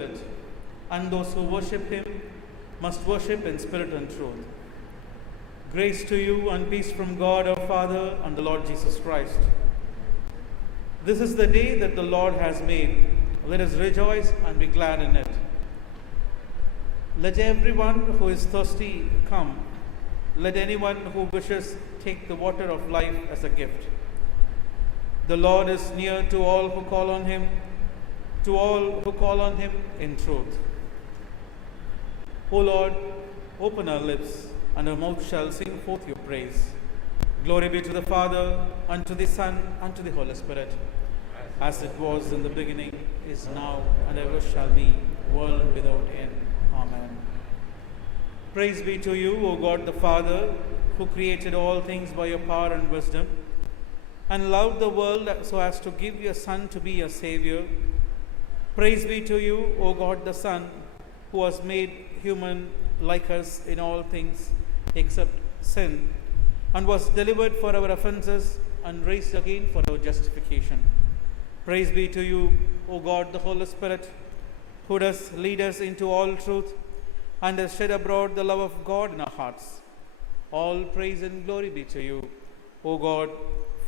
Spirit, and those who worship Him must worship in spirit and truth. Grace to you and peace from God our Father and the Lord Jesus Christ. This is the day that the Lord has made. Let us rejoice and be glad in it. Let everyone who is thirsty come. Let anyone who wishes take the water of life as a gift. The Lord is near to all who call on Him, to all who call on Him in truth. O Lord, open our lips, and our mouth shall sing forth your praise. Glory be to the Father, and to the Son, and to the Holy Spirit, as it was in the beginning, is now, and ever shall be, world without end. Amen. Praise be to you, O God the Father, who created all things by your power and wisdom, and loved the world so as to give your Son to be your Savior. Praise be to you, O God the Son, who was made human like us in all things except sin, and was delivered for our offenses and raised again for our justification. Praise be to you, O God the Holy Spirit, who does lead us into all truth and has shed abroad the love of God in our hearts. All praise and glory be to you, O God,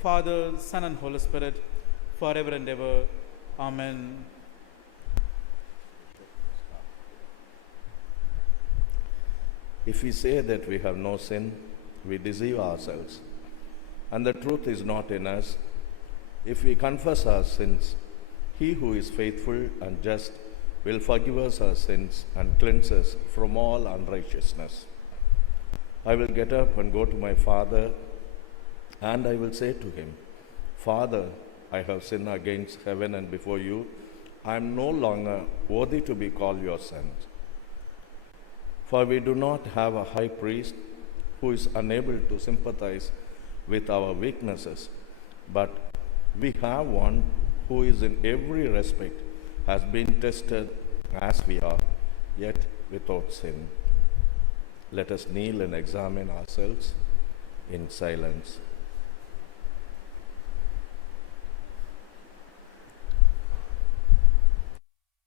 Father, Son, and Holy Spirit, forever and ever. Amen. If we say that we have no sin, we deceive ourselves, and the truth is not in us. If we confess our sins, He who is faithful and just will forgive us our sins and cleanse us from all unrighteousness. I will get up and go to my Father, and I will say to Him, Father, I have sinned against heaven and before you. I am no longer worthy to be called your son. For we do not have a high priest who is unable to sympathize with our weaknesses, but we have one who is in every respect has been tested as we are, yet without sin. Let us kneel and examine ourselves in silence.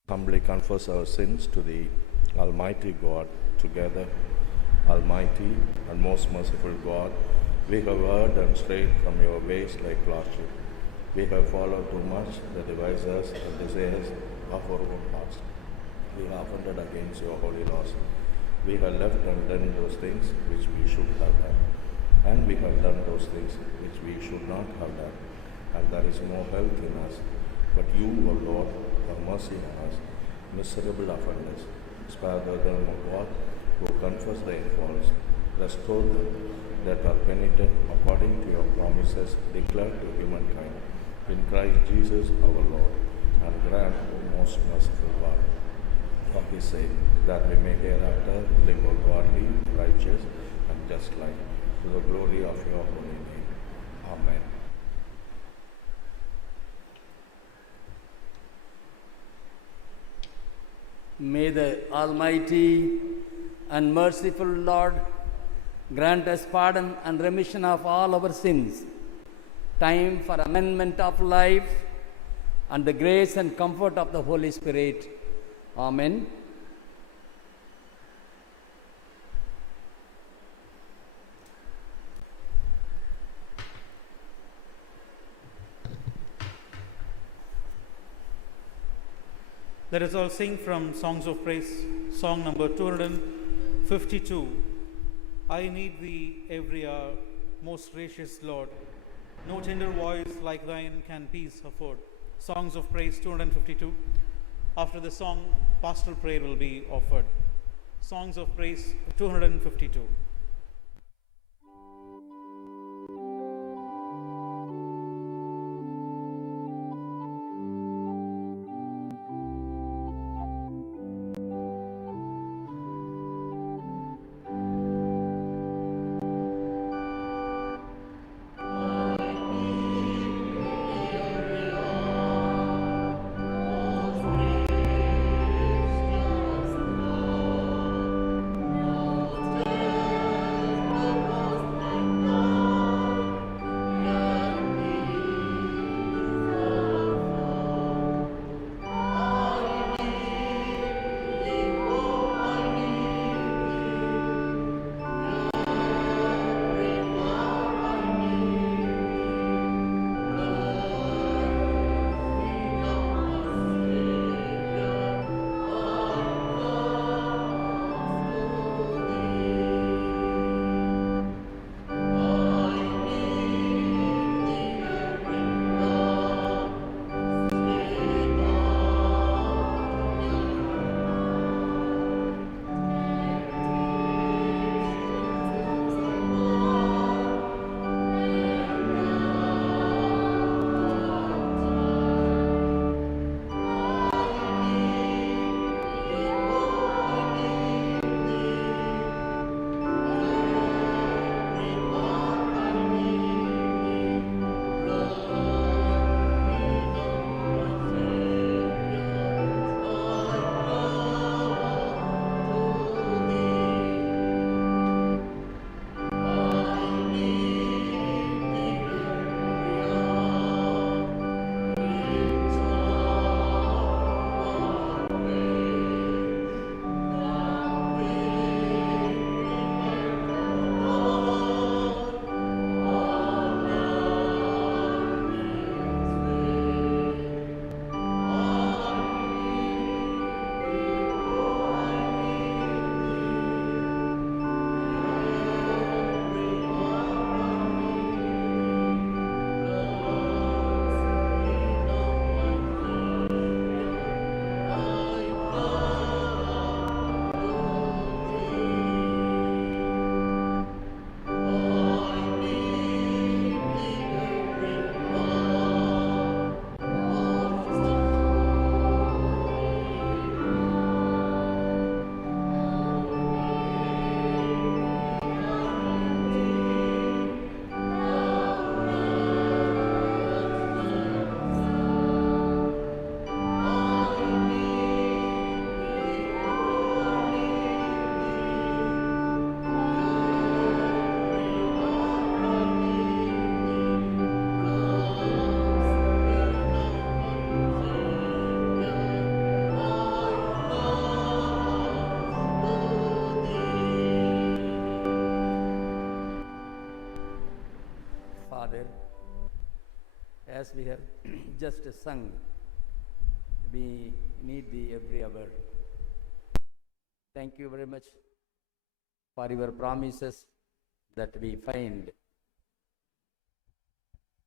Humbly confess our sins to the Almighty God together. Almighty and most merciful God, we have erred and strayed from your ways like lost sheep. We have followed too much the devices and desires of our own hearts. We have offended against your holy laws. We have left undone those things which we should have done, and we have done those things which we should not have done. And there is no health in us, but you, O Lord, have mercy on us, miserable offenders. Spare them, O God, who confess their faults. Restore them that are penitent according to your promises declared to humankind in Christ Jesus our Lord, and grant, O most merciful God, for His sake, that we may hereafter live a godly, righteous, and just life, to the glory of your holy name. Amen. May the Almighty and merciful Lord grant us pardon and remission of all our sins, time for amendment of life, and the grace and comfort of the Holy Spirit. Amen. Let us all sing from Songs of Praise, song number 252. I need thee every hour, most gracious Lord. No tender voice like thine can peace afford. Songs of Praise 252. After the song, pastoral prayer will be offered. Songs of Praise 252. Amen. Father, as we have just sung, we need Thee every hour. Thank you very much for your promises that we find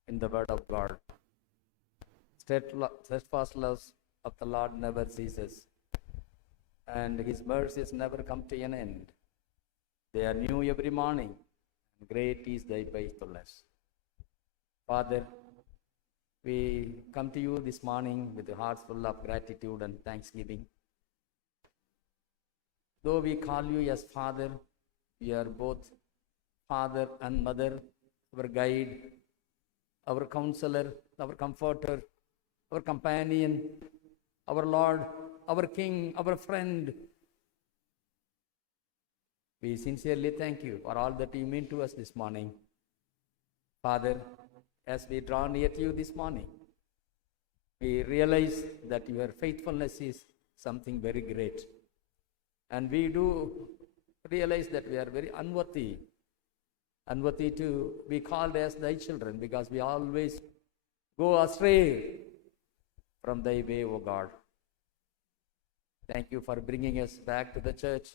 in the Word of God. Steadfast love of the Lord never ceases, and His mercies never come to an end. They are new every morning, and great is Thy faithfulness. Father, we come to You this morning with hearts full of gratitude and thanksgiving. Though we call You as Father, You are both Father and Mother, our guide, our counselor, our comforter, our companion, our Lord, our King, our friend. We sincerely thank You for all that You mean to us this morning. Father, as we draw near to You this morning, we realize that Your faithfulness is something very great. And we do realize that we are very unworthy to be called as Thy children, because we always go astray from Thy way, O God. Thank You for bringing us back to the church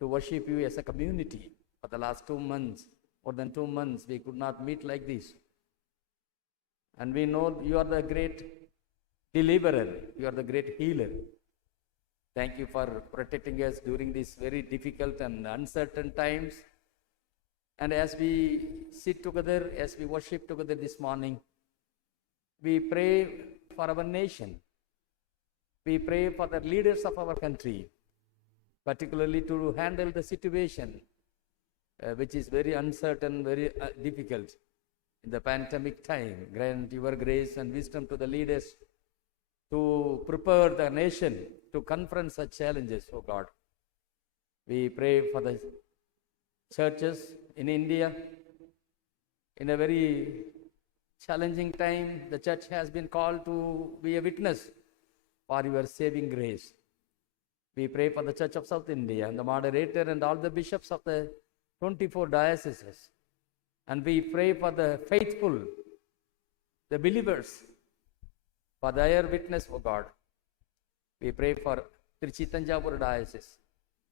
to worship You as a community. For the last 2 months, more than 2 months, we could not meet like this. And we know You are the great deliverer. You are the great healer. Thank You for protecting us during these very difficult and uncertain times. And as we sit together, as we worship together this morning, we pray for our nation. We pray for the leaders of our country, particularly to handle the situation, which is very uncertain, very difficult in the pandemic time. Grant Your grace and wisdom to the leaders to prepare the nation to confront such challenges, O God. We pray for the churches in India. In a very challenging time, the church has been called to be a witness for Your saving grace. We pray for the Church of South India and the moderator and all the bishops of the 24 dioceses. And we pray for the faithful, the believers, for their witness, O God. We pray for Trichy Tanjavur Diocese.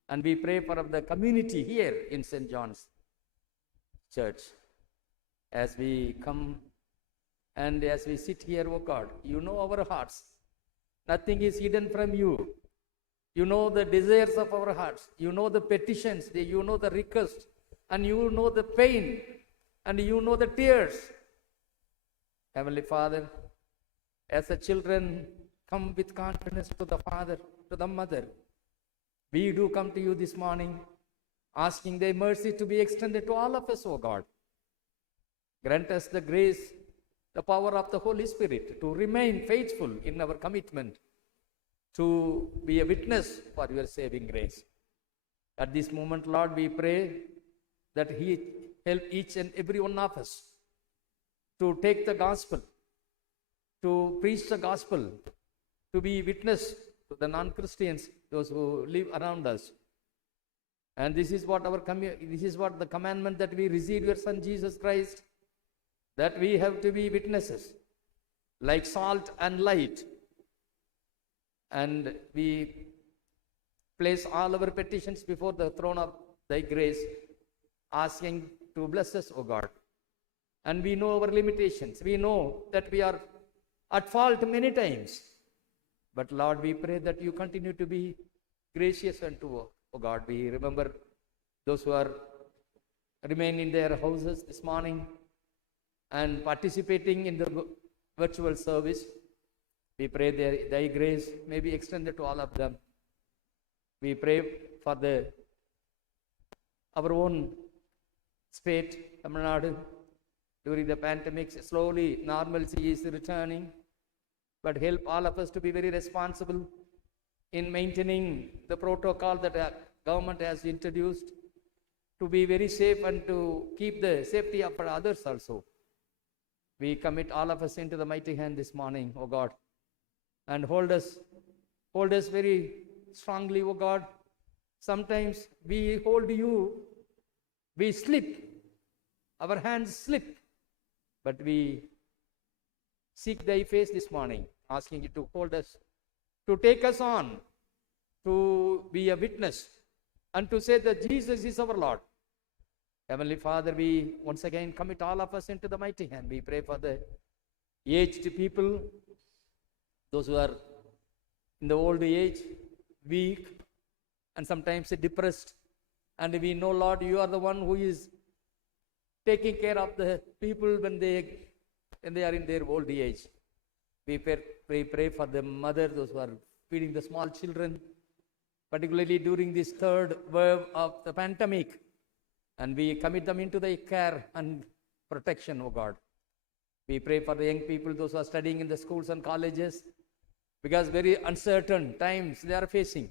And we pray for the community here in St. John's Church. As we come and as we sit here, O God, You know our hearts. Nothing is hidden from You. You know the desires of our hearts. You know the petitions. You know the requests. And You know the pain. And You know the tears. Heavenly Father, as the children come with confidence to the Father, to the Mother, we do come to You this morning, asking Thy mercy to be extended to all of us, O God. Grant us the grace, the power of the Holy Spirit to remain faithful in our commitment to be a witness for Your saving grace. At this moment, Lord, we pray that He help each and every one of us to take the gospel, to preach the gospel, to be witness to the non-Christians, those who live around us. And this is what the commandment that we receive Your Son Jesus Christ, that we have to be witnesses, like salt and light. And we place all our petitions before the throne of Thy grace, asking to bless us, O God. And we know our limitations. We know that we are at fault many times. But Lord, we pray that You continue to be gracious unto us, O God. We remember those who are remain in their houses this morning and participating in the virtual service. We pray Thy grace may be extended to all of them. We pray for our own state, Tamil Nadu. During the pandemic, slowly normalcy is returning. But help all of us to be very responsible in maintaining the protocol that the government has introduced, to be very safe and to keep the safety of others also. We commit all of us into the mighty hand this morning, O God, and hold us very strongly, O God. Sometimes we hold You, we slip, our hands slip, but we seek thy face this morning, asking you to hold us, to take us on, to be a witness, and to say that Jesus is our Lord. Heavenly Father, we once again commit all of us into the mighty hand. We pray for the aged people, those who are in the old age, weak, and sometimes depressed. And we know, Lord, you are the one who is taking care of the people when they are in their old age. We pray for the mother, those who are feeding the small children, particularly during this third wave of the pandemic. And we commit them into thy care and protection, O God. We pray for the young people, those who are studying in the schools and colleges, because very uncertain times they are facing.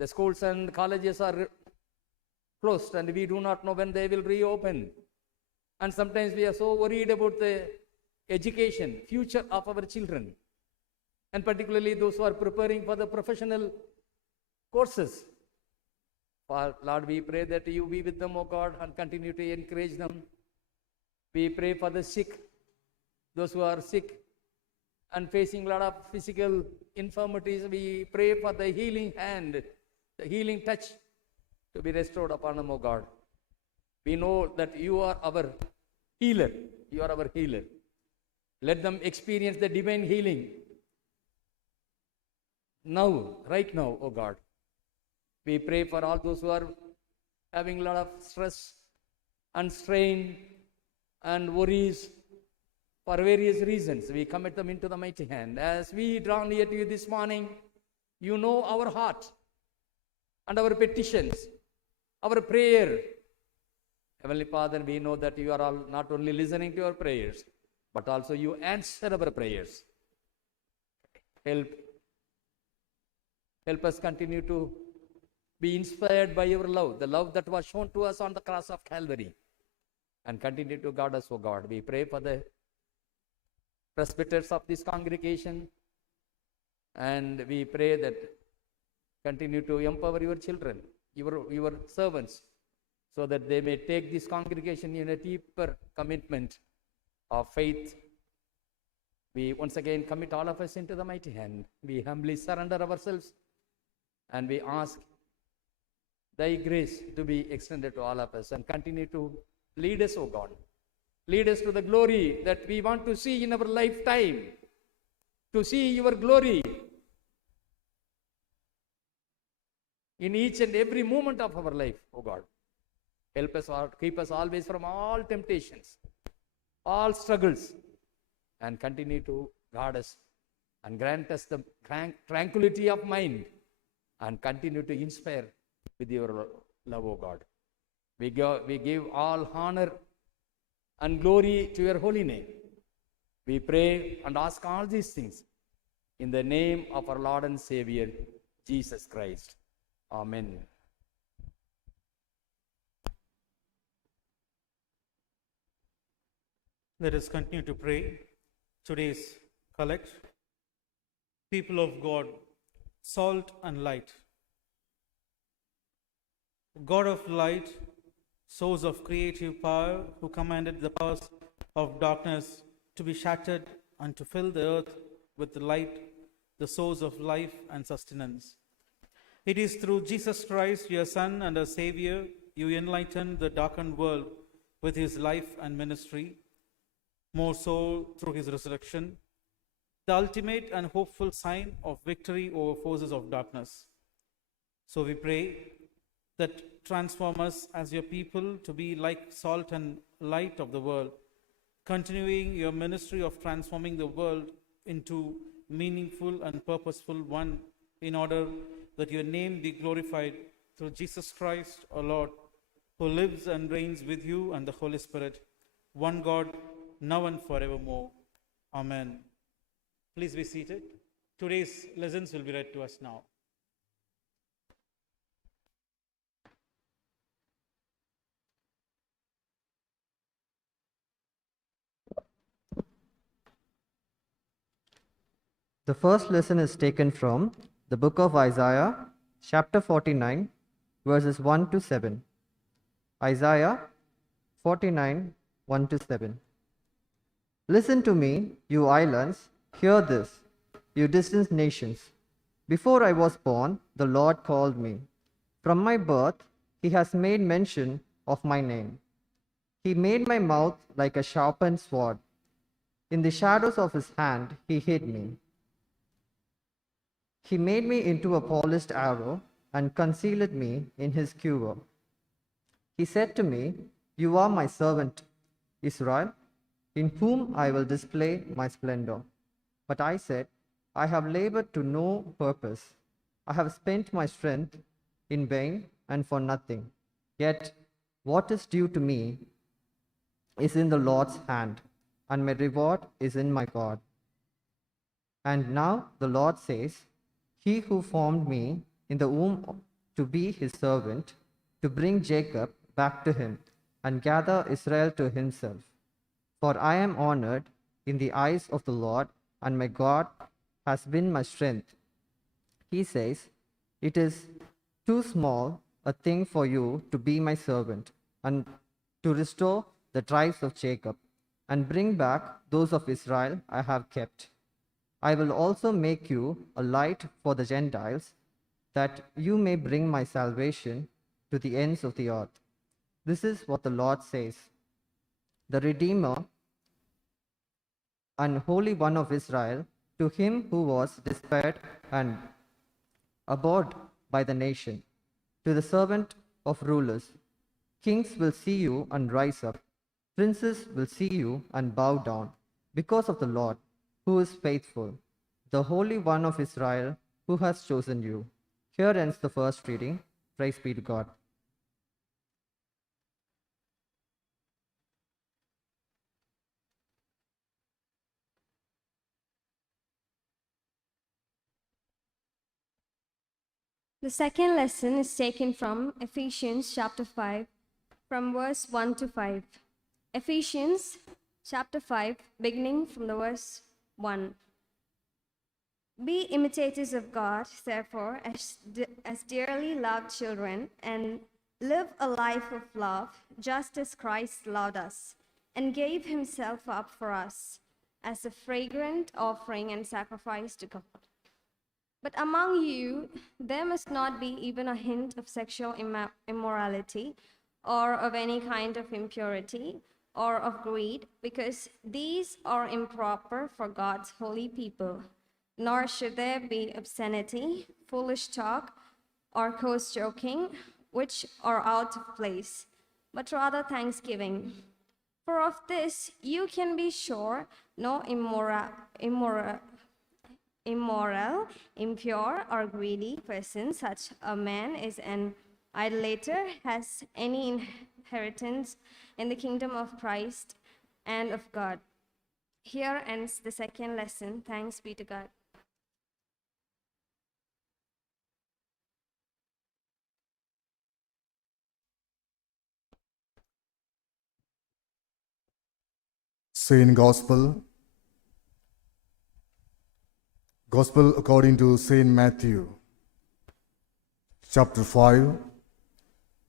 The schools and colleges are closed, and we do not know when they will reopen. And sometimes we are so worried about the education, future of our children, and particularly those who are preparing for the professional courses. Lord, we pray that you be with them, O God, and continue to encourage them. We pray for the sick, those who are sick and facing a lot of physical infirmities. We pray for the healing hand, the healing touch to be restored upon them, O God. We know that you are our healer. You are our healer. Let them experience the divine healing now, right now, O God. We pray for all those who are having a lot of stress and strain and worries for various reasons. We commit them into the mighty hand. As we draw near to you this morning, you know our heart and our petitions, our prayer. Heavenly Father, we know that you are all not only listening to our prayers, but also you answer our prayers. Help us continue to be inspired by your love, the love that was shown to us on the cross of Calvary, and continue to guard us, O God. We pray for the presbyters of this congregation, and we pray that continue to empower your children, your servants, so that they may take this congregation in a deeper commitment of faith. We once again commit all of us into the mighty hand. We humbly surrender ourselves, and we ask thy grace to be extended to all of us, and continue to lead us, O God. Lead us to the glory that we want to see in our lifetime, to see your glory in each and every moment of our life, O God. Help us, keep us always from all temptations, all struggles, and continue to guard us and grant us the tranquility of mind, and continue to inspire with your love, O God. We give all honor and glory to your holy name. We pray and ask all these things in the name of our Lord and Savior, Jesus Christ. Amen. Let us continue to pray. Today's collect. People of God, salt and light. God of light, source of creative power, who commanded the powers of darkness to be shattered and to fill the earth with light, the source of life and sustenance. It is through Jesus Christ, your Son and our Savior, you enlightened the darkened world with his life and ministry, more so through his resurrection, the ultimate and hopeful sign of victory over forces of darkness. So we pray that transform us as your people to be like salt and light of the world, continuing your ministry of transforming the world into meaningful and purposeful one, in order that your name be glorified through Jesus Christ, our Lord, who lives and reigns with you and the Holy Spirit, one God, now and forevermore. Amen. Please be seated. Today's lessons will be read to us now. The first lesson is taken from the book of Isaiah, chapter 49, verses 1 to 7. Isaiah 49, 1 to 7. Listen to me, you islands, hear this, you distant nations. Before I was born, the Lord called me. From my birth, he has made mention of my name. He made my mouth like a sharpened sword. In the shadows of his hand, he hid me. He made me into a polished arrow and concealed me in his quiver. He said to me, "You are my servant, Israel, in whom I will display my splendor." But I said, "I have labored to no purpose. I have spent my strength in vain and for nothing. Yet what is due to me is in the Lord's hand, and my reward is in my God." And now the Lord says, "He who formed me in the womb to be his servant, to bring Jacob back to him, and gather Israel to himself. For I am honored in the eyes of the Lord, and my God has been my strength." He says, "It is too small a thing for you to be my servant, and to restore the tribes of Jacob, and bring back those of Israel I have kept. I will also make you a light for the Gentiles, that you may bring my salvation to the ends of the earth." This is what the Lord says, the Redeemer and Holy One of Israel, to him who was despaired and abhorred by the nation, to the servant of rulers. Kings will see you and rise up, princes will see you and bow down, because of the Lord, who is faithful, the Holy One of Israel, who has chosen you. Here ends the first reading. Praise be to God. The second lesson is taken from Ephesians chapter 5, from verse 1 to 5. Ephesians chapter 5, beginning from the verse 1. Be imitators of God, therefore, as dearly loved children, and live a life of love, just as Christ loved us, and gave himself up for us as a fragrant offering and sacrifice to God. But among you, there must not be even a hint of sexual immorality, or of any kind of impurity, or of greed, because these are improper for God's holy people. Nor should there be obscenity, foolish talk, or coarse joking, which are out of place, but rather thanksgiving. For of this you can be sure: no immoral, impure, or greedy person, such a man is an idolater, has any inheritance in the kingdom of Christ and of God. Here ends the second lesson. Thanks be to God. Saint Gospel according to Saint Matthew, chapter 5,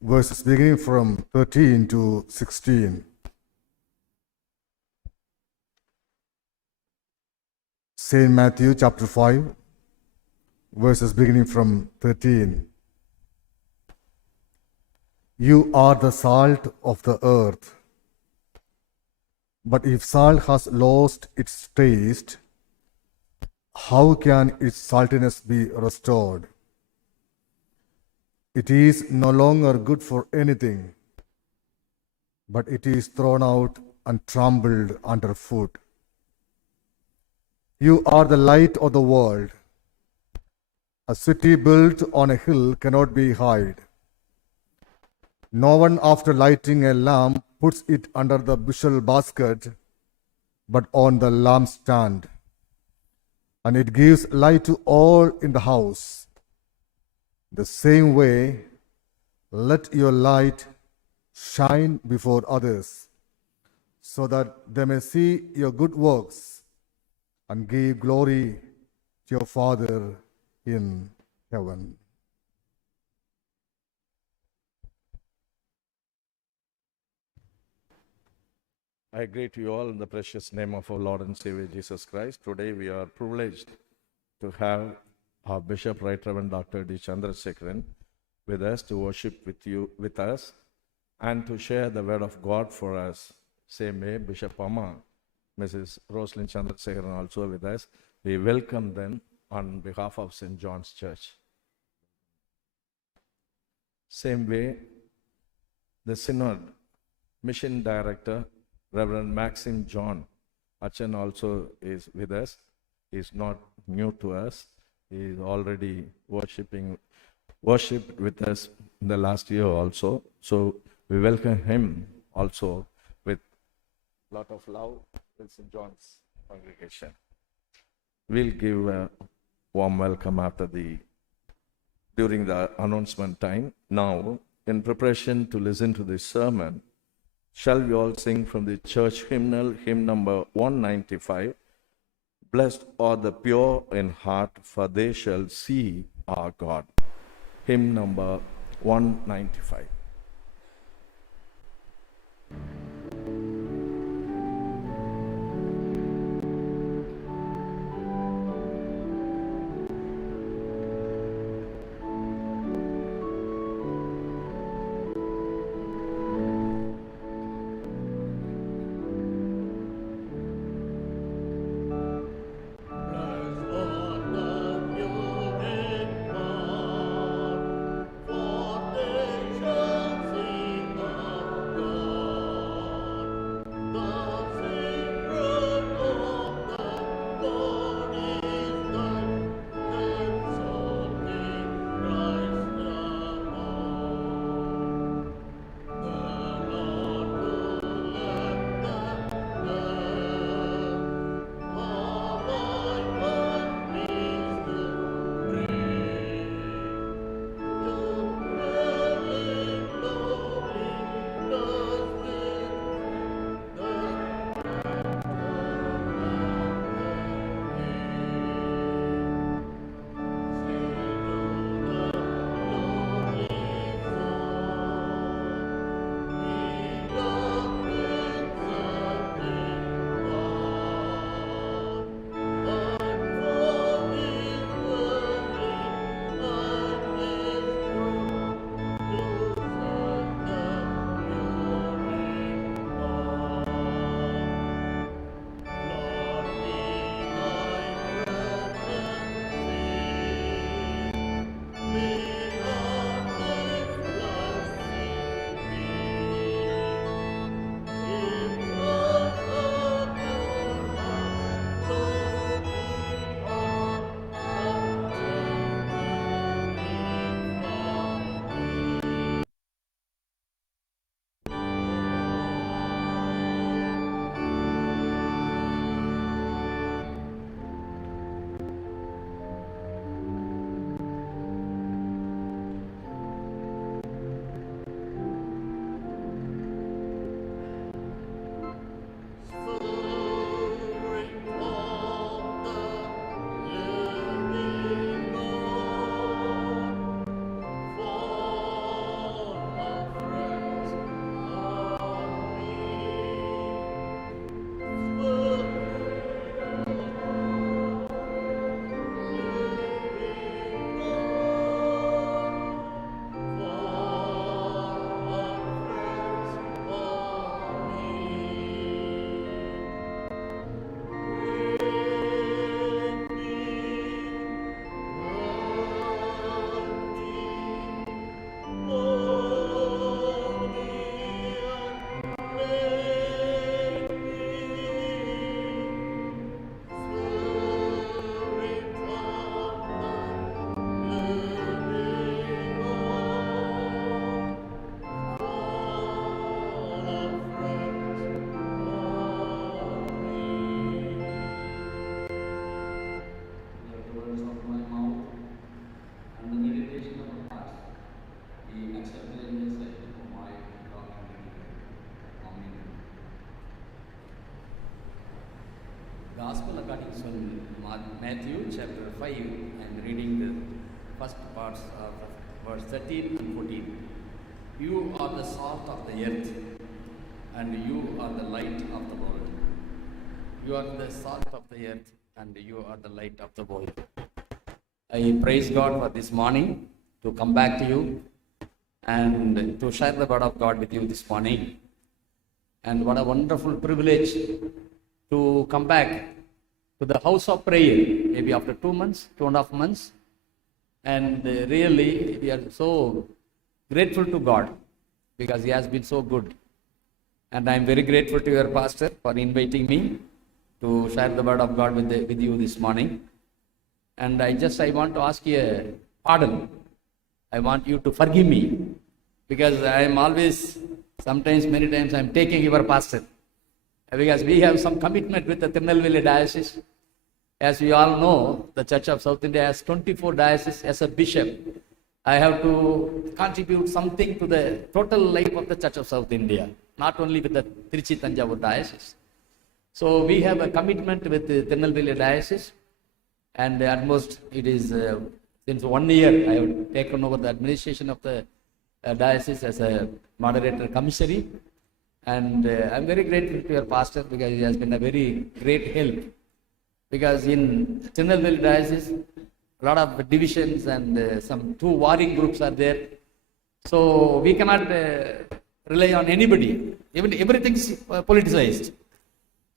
verses beginning from 13 to 16. Saint Matthew, chapter 5, verses beginning from 13. You are the salt of the earth. But if salt has lost its taste, how can its saltiness be restored? It is no longer good for anything, but it is thrown out and trampled underfoot. You are the light of the world. A city built on a hill cannot be hid. No one, after lighting a lamp, puts it under the bushel basket, but on the lampstand, and it gives light to all in the house. The same way, let your light shine before others, so that they may see your good works and give glory to your Father in heaven. I greet you all in the precious name of our Lord and Savior Jesus Christ. Today we are privileged to have our Bishop Right Reverend Dr. D. Chandrasekharan with us to worship with us and to share the word of God for us. Same way, Bishop Amma, Mrs. Rosalyn Chandrasekharan also with us. We welcome them on behalf of St. John's Church. Same way, the Synod Mission Director, Reverend Maxim John Achan also is with us. He is not new to us. He is already worshipped with us in the last year also. So we welcome him also with a lot of love with St. John's congregation. We'll give a warm welcome during the announcement time. Now, in preparation to listen to this sermon, shall we all sing from the church hymnal, hymn number 195, Blessed are the pure in heart, for they shall see our God. Hymn number 195. Gospel according to Matthew chapter 5, I'm reading the first parts of verse 13 and 14. You are the salt of the earth, and you are the light of the world. You are the salt of the earth, and you are the light of the world. I praise God for this morning to come back to you and to share the word of God with you this morning. And what a wonderful privilege to come back to the house of prayer, maybe after 2 months, 2.5 months. And really, we are so grateful to God because He has been so good. And I am very grateful to your pastor for inviting me to share the word of God with you this morning. And I want to ask you a pardon. I want you to forgive me because I am always, many times I am taking your pastor. Because we have some commitment with the Tirunelveli Diocese. As we all know, the Church of South India has 24 dioceses. As a bishop, I have to contribute something to the total life of the Church of South India, not only with the Trichy Tanjavur Diocese. So we have a commitment with the Tirunelveli Diocese, and almost it is since 1 year I have taken over the administration of the diocese as a moderator commissary. And I'm very grateful to your pastor because he has been a very great help. Because in Tirunelveli Diocese, a lot of divisions and some 2 warring groups are there. So we cannot rely on anybody. Even everything is politicized.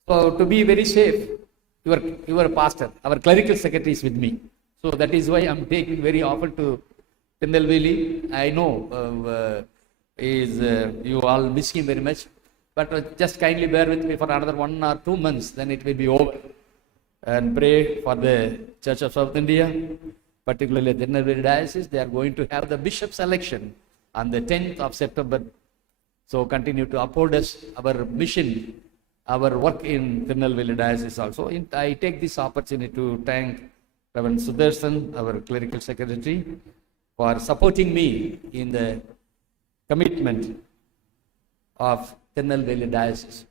So to be very safe, your pastor, our clerical secretary is with me. So that is why I'm taking very often to Tirunelveli. I know you all miss him very much. But just kindly bear with me for another 1 or 2 months, then it will be over. And pray for the Church of South India, particularly the Tirunelveli Diocese. They are going to have the bishop's election on the 10th of September. So continue to uphold us, our mission, our work in Tirunelveli Diocese also. I take this opportunity to thank Reverend Sudarshan, our clerical secretary, for supporting me in the commitment of Tirunelveli Diocese.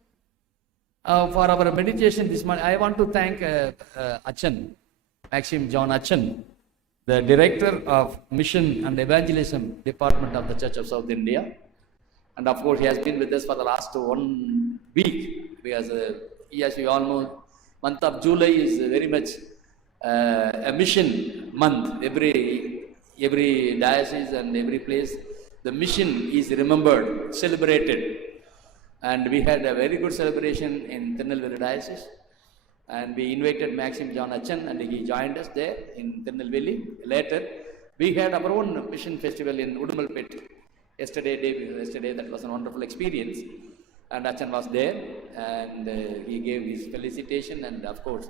For our meditation this morning, I want to thank Achan, Maxim John Achan, the Director of Mission and Evangelism Department of the Church of South India. And of course, he has been with us for the last 1 week because, as we all know, month of July is very much a mission month. Every diocese and every place, the mission is remembered, celebrated. And we had a very good celebration in Tirunelveli Diocese. And we invited Maxim John Achan and he joined us there in Tirunelveli. Later, we had our own mission festival in Udumalpet. Yesterday, that was a wonderful experience. And Achan was there and he gave his felicitation. And of course,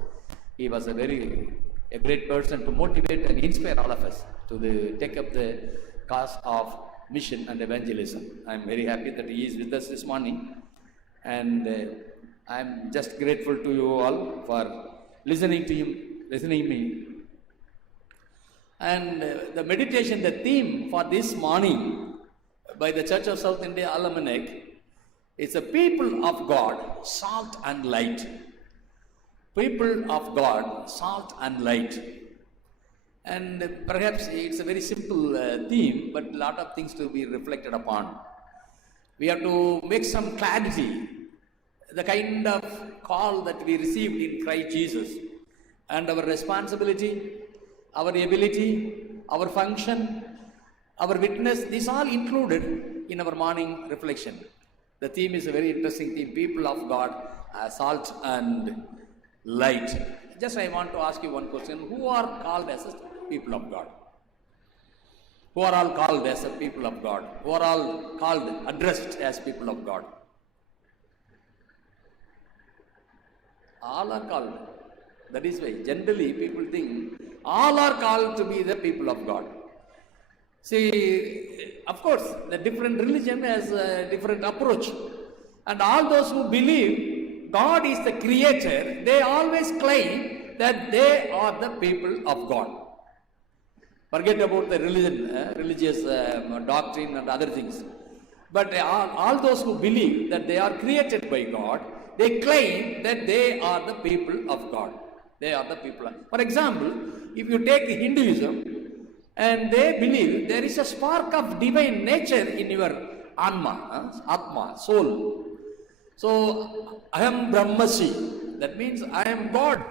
he was a great person to motivate and inspire all of us to take up the cause of mission and evangelism. I'm very happy that he is with us this morning, and I'm just grateful to you all for listening me. And the meditation, the theme for this morning by the Church of South India Almanac is the people of God, salt and light. People of God, salt and light. And perhaps it's a very simple theme, but a lot of things to be reflected upon. We have to make some clarity, the kind of call that we received in Christ Jesus, and our responsibility, our ability, our function, our witness, these all included in our morning reflection. The theme is a very interesting theme, people of God, salt and light. Just I want to ask you one question. Who are called as people of God? Who are all called as a people of God? Who are all called, addressed as people of God? All are called. That is why generally people think all are called to be the people of God. See, of course, the different religion has a different approach. And all those who believe God is the creator, they always claim that they are the people of God. Forget about the religious doctrine and other things. But all those who believe that they are created by God, they claim that they are the people of God. They are the people. For example, if you take Hinduism, and they believe there is a spark of divine nature in your Atma, soul. So, I am Brahmasi. That means I am God.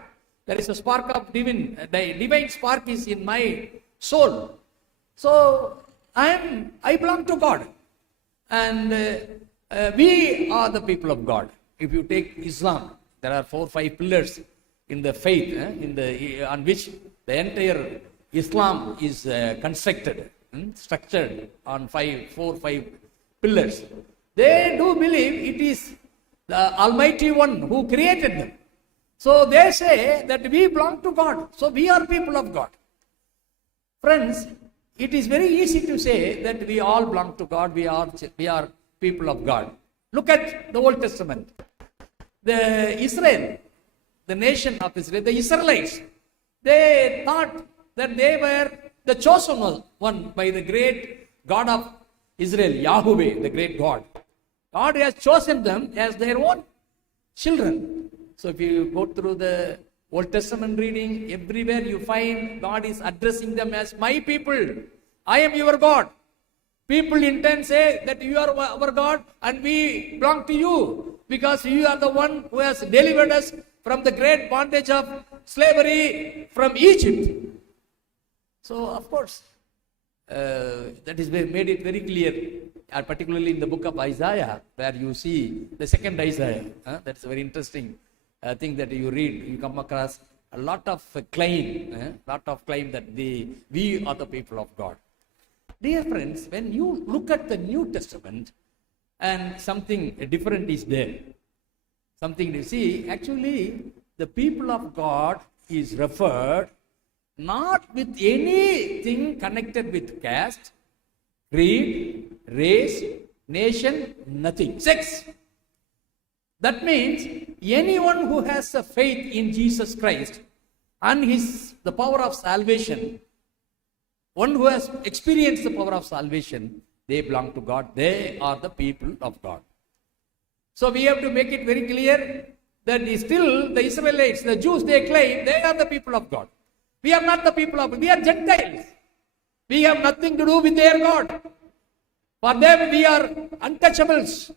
There is a spark of divine spark is in my soul. So, I belong to God. And we are the people of God. If you take Islam, there are 4 or 5 pillars in the faith, on which the entire Islam is constructed, structured on 4 or 5 pillars. They do believe it is the Almighty One who created them. So they say that we belong to God. So we are people of God. Friends, it is very easy to say that we all belong to God. We are people of God. Look at the Old Testament. Israel, the nation of Israel, the Israelites, they thought that they were the chosen one by the great God of Israel, Yahweh, the great God. God has chosen them as their own children. So if you go through the Old Testament reading, everywhere you find God is addressing them as my people. I am your God. People in turn say that you are our God and we belong to you because you are the one who has delivered us from the great bondage of slavery from Egypt. So, of course, that is made it very clear, particularly in the book of Isaiah, where you see the second Isaiah. That's a very interesting thing that you read. You come across a lot of claim that we are the people of God. Dear friends, when you look at the New Testament and something different is there, something you see, actually the people of God is referred not with anything connected with caste, creed, race, nation, nothing. Sex. That means anyone who has a faith in Jesus Christ and the power of salvation, one who has experienced the power of salvation, they belong to God. They are the people of God. So we have to make it very clear that still the Israelites, the Jews, they claim they are the people of God. We are not the people of God. We are Gentiles. We have nothing to do with their God. For them, we are untouchables.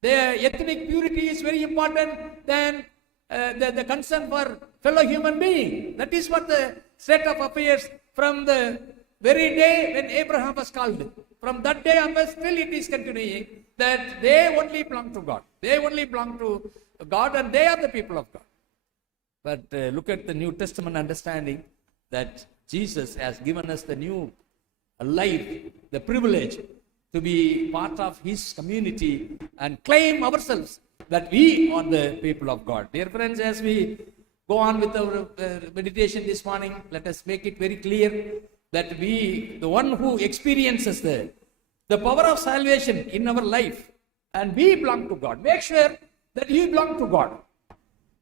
Their ethnic purity is very important than the concern for fellow human being. That is what the state of affairs from the very day when Abraham was called. From that day onwards, still it is continuing that they only belong to God. They only belong to God and they are the people of God. But look at the New Testament understanding that Jesus has given us the new life, the privilege to be part of His community and claim ourselves that we are the people of God. Dear friends, as we go on with our meditation this morning, let us make it very clear that the one who experiences the power of salvation in our life, and we belong to God. Make sure that you belong to God.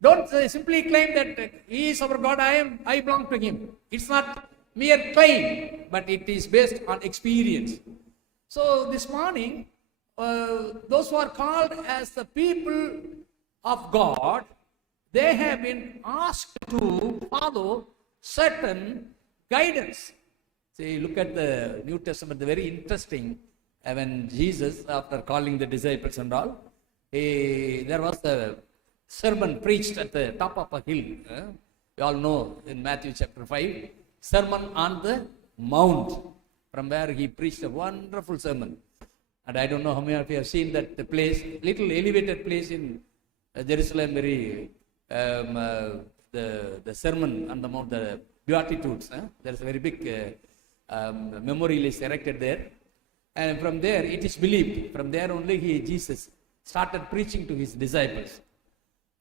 Don't simply claim that He is our God, I belong to Him. It's not mere claim, but it is based on experience. So this morning, those who are called as the people of God, they have been asked to follow certain guidance. See, look at the New Testament, very interesting. When Jesus, after calling the disciples and all, there was a sermon preached at the top of a hill. We all know in Matthew chapter 5, Sermon on the Mount, from where He preached a wonderful sermon. And I don't know how many of you have seen that place, little elevated place in Jerusalem, very the Sermon on the Mount, the Beatitudes. There is a very big memorial is erected there. And from there, it is believed, from there only Jesus started preaching to His disciples.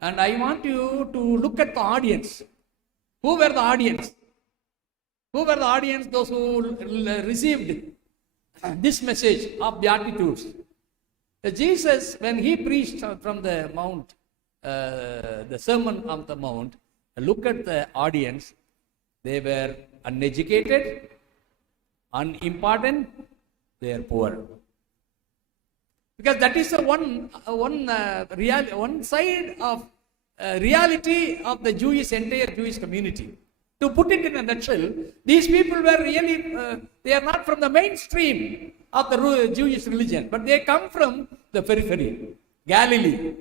And I want you to look at the audience. Who were the audience? Who were the audience? Those who received this message of Beatitudes. Jesus, when He preached from the Mount, the Sermon on the Mount, look at the audience. They were uneducated, unimportant, they are poor. Because that is one side of reality of the entire Jewish community. To put it in a nutshell, these people were really, they are not from the mainstream of the Jewish religion, but they come from the periphery. Galilee.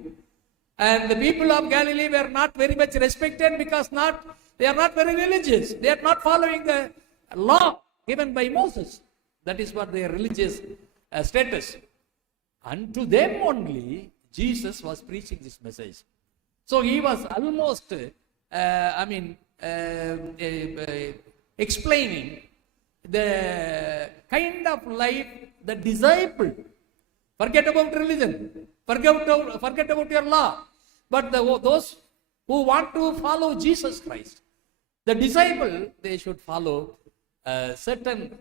And the people of Galilee were not very much respected because they are not very religious. They are not following the law given by Moses. That is what their religious status. And to them only, Jesus was preaching this message. So he was almost, explaining the kind of life the disciple. Forget about religion. Forget about your law. But those who want to follow Jesus Christ, the disciple, they should follow certain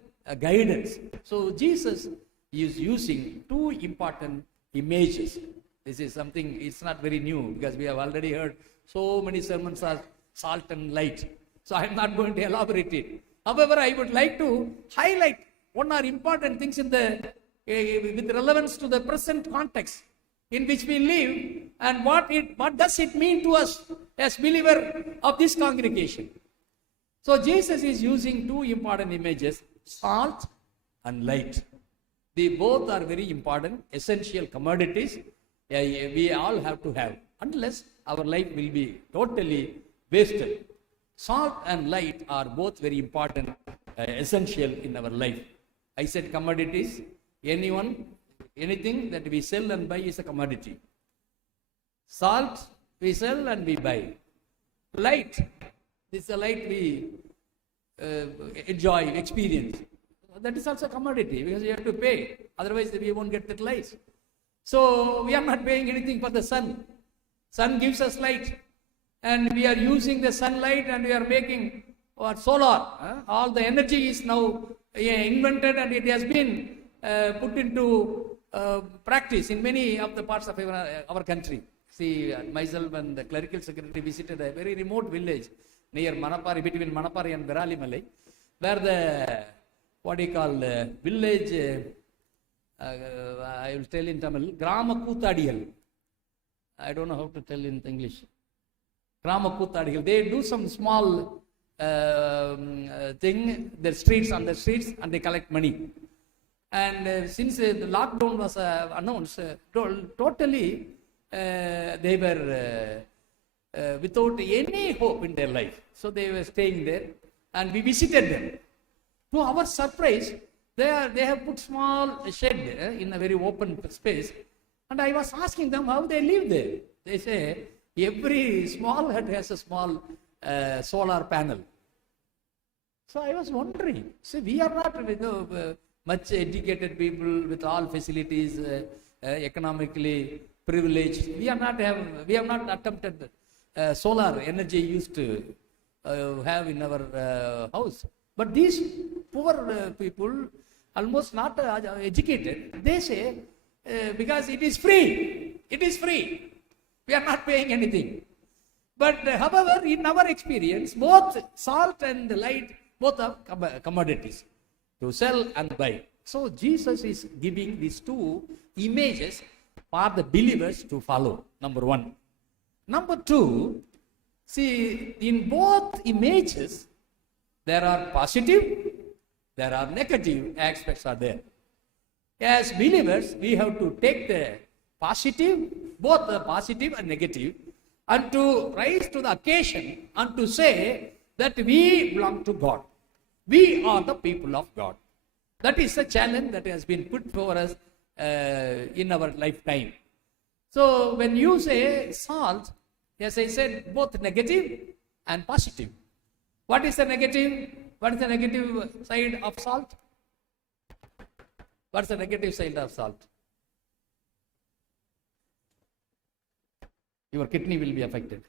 guidance. So Jesus is using two important images. This is something, it's not very new because we have already heard so many sermons on salt and light. So I am not going to elaborate it. However, I would like to highlight one or important things in with relevance to the present context in which we live and what does it mean to us as believer of this congregation. So Jesus is using two important images, salt and light. They both are very important, essential commodities we all have to have. Unless our life will be totally wasted. Salt and light are both very important, essential in our life. I said commodities. Anything that we sell and buy is a commodity. Salt we sell and we buy. Light, this is a light we enjoy, experience. That is also a commodity because you have to pay. Otherwise we won't get that light. So we are not paying anything for the sun. Sun gives us light. And we are using the sunlight and we are making solar. All the energy is now invented and it has been put into practice in many of the parts of our country. See, myself and the clerical secretary visited a very remote village near Manapari, between Manapari and Veralimale, where the village, I will tell in Tamil, Grama Koothadiyal. I don't know how to tell in English. Grama Koothadiyal. They do some small thing, on the streets, and they collect money. And since the lockdown was announced, totally they were without any hope in their life. So they were staying there and we visited them. To our surprise, they have put small shed in a very open space. And I was asking them how they live there. They say every small hut has a small solar panel. So I was wondering, see, we are not much educated people with all facilities, economically privileged. We have not attempted solar energy used to have in our house. But these poor people, almost not educated, they say, because it is free. It is free. We are not paying anything. But however, in our experience, both salt and light, both are commodities to sell and buy. So Jesus is giving these two images for the believers to follow. Number one. Number two, see, in both images, there are positive, there are negative aspects are there. As believers, we have to take the positive, both the positive and negative, and to rise to the occasion and to say that we belong to God. We are the people of God. That is the challenge that has been put for us in our lifetime. So when you say salt, as I said, both negative and positive. What is the negative? What is the negative side of salt? What's the negative side of salt? Your kidney will be affected.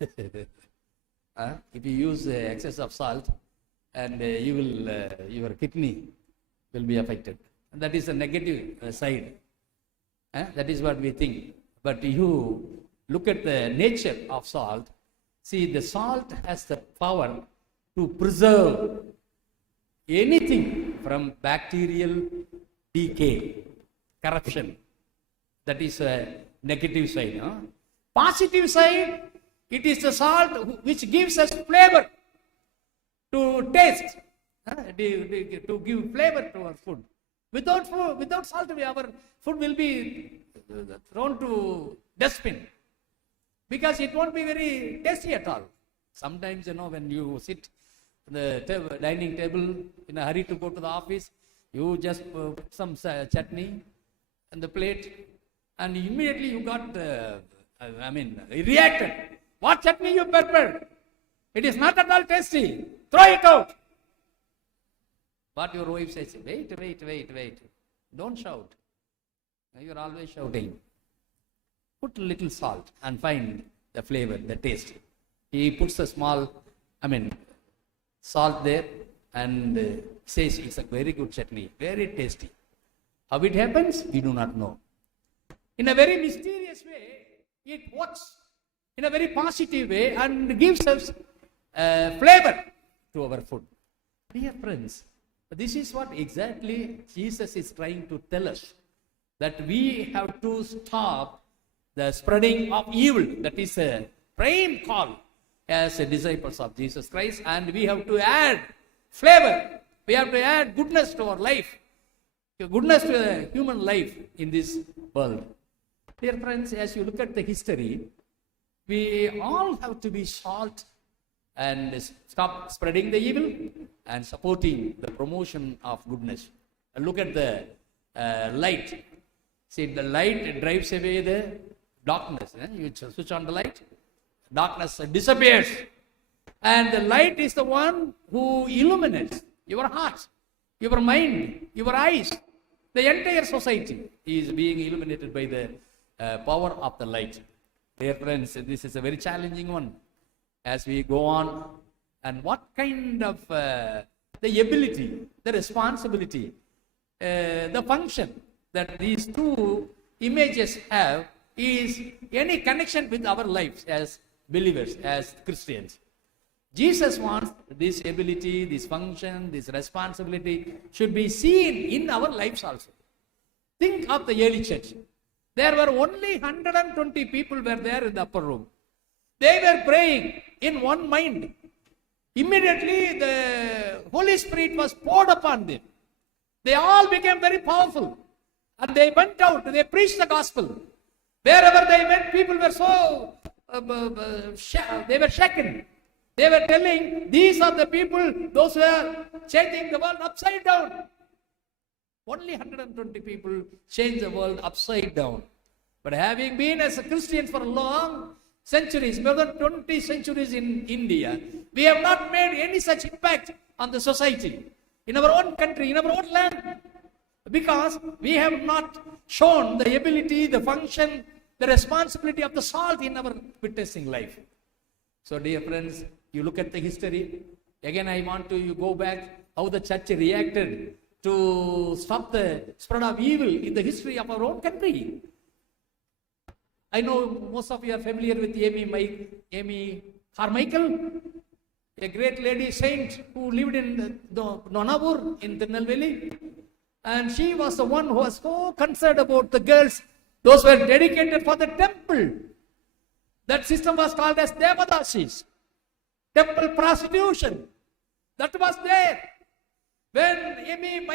If you use excess of salt, and your kidney will be affected. And that is the negative side. That is what we think. But you look at the nature of salt. See, the salt has the power to preserve anything from bacterial decay, corruption. That is a negative side. Positive side, it is the salt which gives us flavor to taste, to give flavor to our food. Without salt, our food will be thrown to dustbin because it won't be very tasty at all. Sometimes, when you sit on the dining table in a hurry to go to the office, you just put some chutney on the plate and immediately you got, reacted. What chutney you prepared? It is not at all tasty. Throw it out. But your wife says, wait. Don't shout. You are always shouting. Put a little salt and find the flavor, the taste. He puts a small, salt there and says it's a very good chutney, very tasty. How it happens, we do not know. In a very mysterious way, it works in a very positive way and gives us flavor to our food. Dear friends, this is what exactly Jesus is trying to tell us, that we have to stop the spreading of evil. That is a prime call as disciples of Jesus Christ, and we have to add flavor. We have to add goodness to our life, goodness to the human life in this world. Dear friends, as you look at the history, we all have to be salt and stop spreading the evil and supporting the promotion of goodness. Look at the light. See, the light drives away the darkness. You switch on the light, darkness disappears. And the light is the one who illuminates your heart, your mind, your eyes. The entire society is being illuminated by the power of the light. Dear friends, this is a very challenging one as we go on. And what kind of the ability, the responsibility, the function that these two images have is any connection with our lives as believers, as Christians. Jesus wants this ability, this function, this responsibility should be seen in our lives also. Think of the early church. There were only 120 people were there in the upper room. They were praying in one mind. Immediately the Holy Spirit was poured upon them. They all became very powerful. And they went out, they preached the gospel. Wherever they went, people were so, they were shaken. They were telling, these are the people, those who are changing the world upside down. Only 120 people changed the world upside down. But having been as a Christian for long centuries, more than 20 centuries in India, we have not made any such impact on the society, in our own country, in our own land. Because we have not shown the ability, the function, the responsibility of the salt in our witnessing life. So dear friends, you look at the history. Again, I want to go back how the church reacted to stop the spread of evil in the history of our own country. I know most of you are familiar with Amy Carmichael, a great lady saint who lived in Nonavur in Tirunelveli. And she was the one who was so concerned about the girls. Those were dedicated for the temple. That system was called as Devadasis, temple prostitution. That was there. When Amy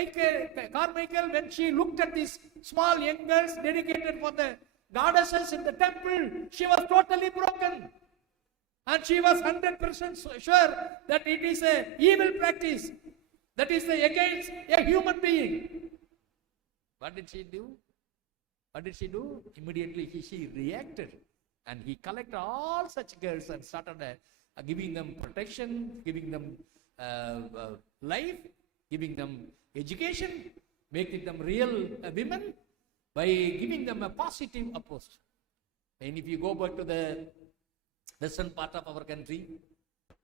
Carmichael, when she looked at these small young girls dedicated for the goddesses in the temple, she was totally broken. And she was 100% sure that it is an evil practice. That is against a human being. What did she do? Immediately she reacted. And he collected all such girls and started giving them protection, giving them life, giving them education, making them real women by giving them a positive approach. And if you go back to the western part of our country,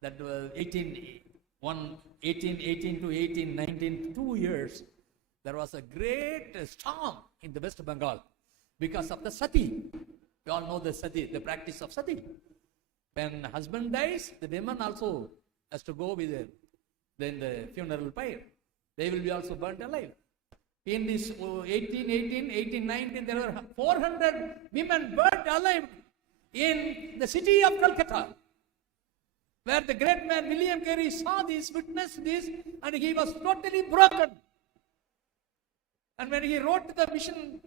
that 1818 to 1819, 2 years, there was a great storm in the West Bengal because of the sati. We all know the sati, the practice of sati. When husband dies, the women also has to go with the funeral pyre. They will be also burnt alive. In this 1818, 1819, there were 400 women burnt alive in the city of Calcutta, where the great man William Carey saw this, witnessed this, and he was totally broken. And when he wrote to the mission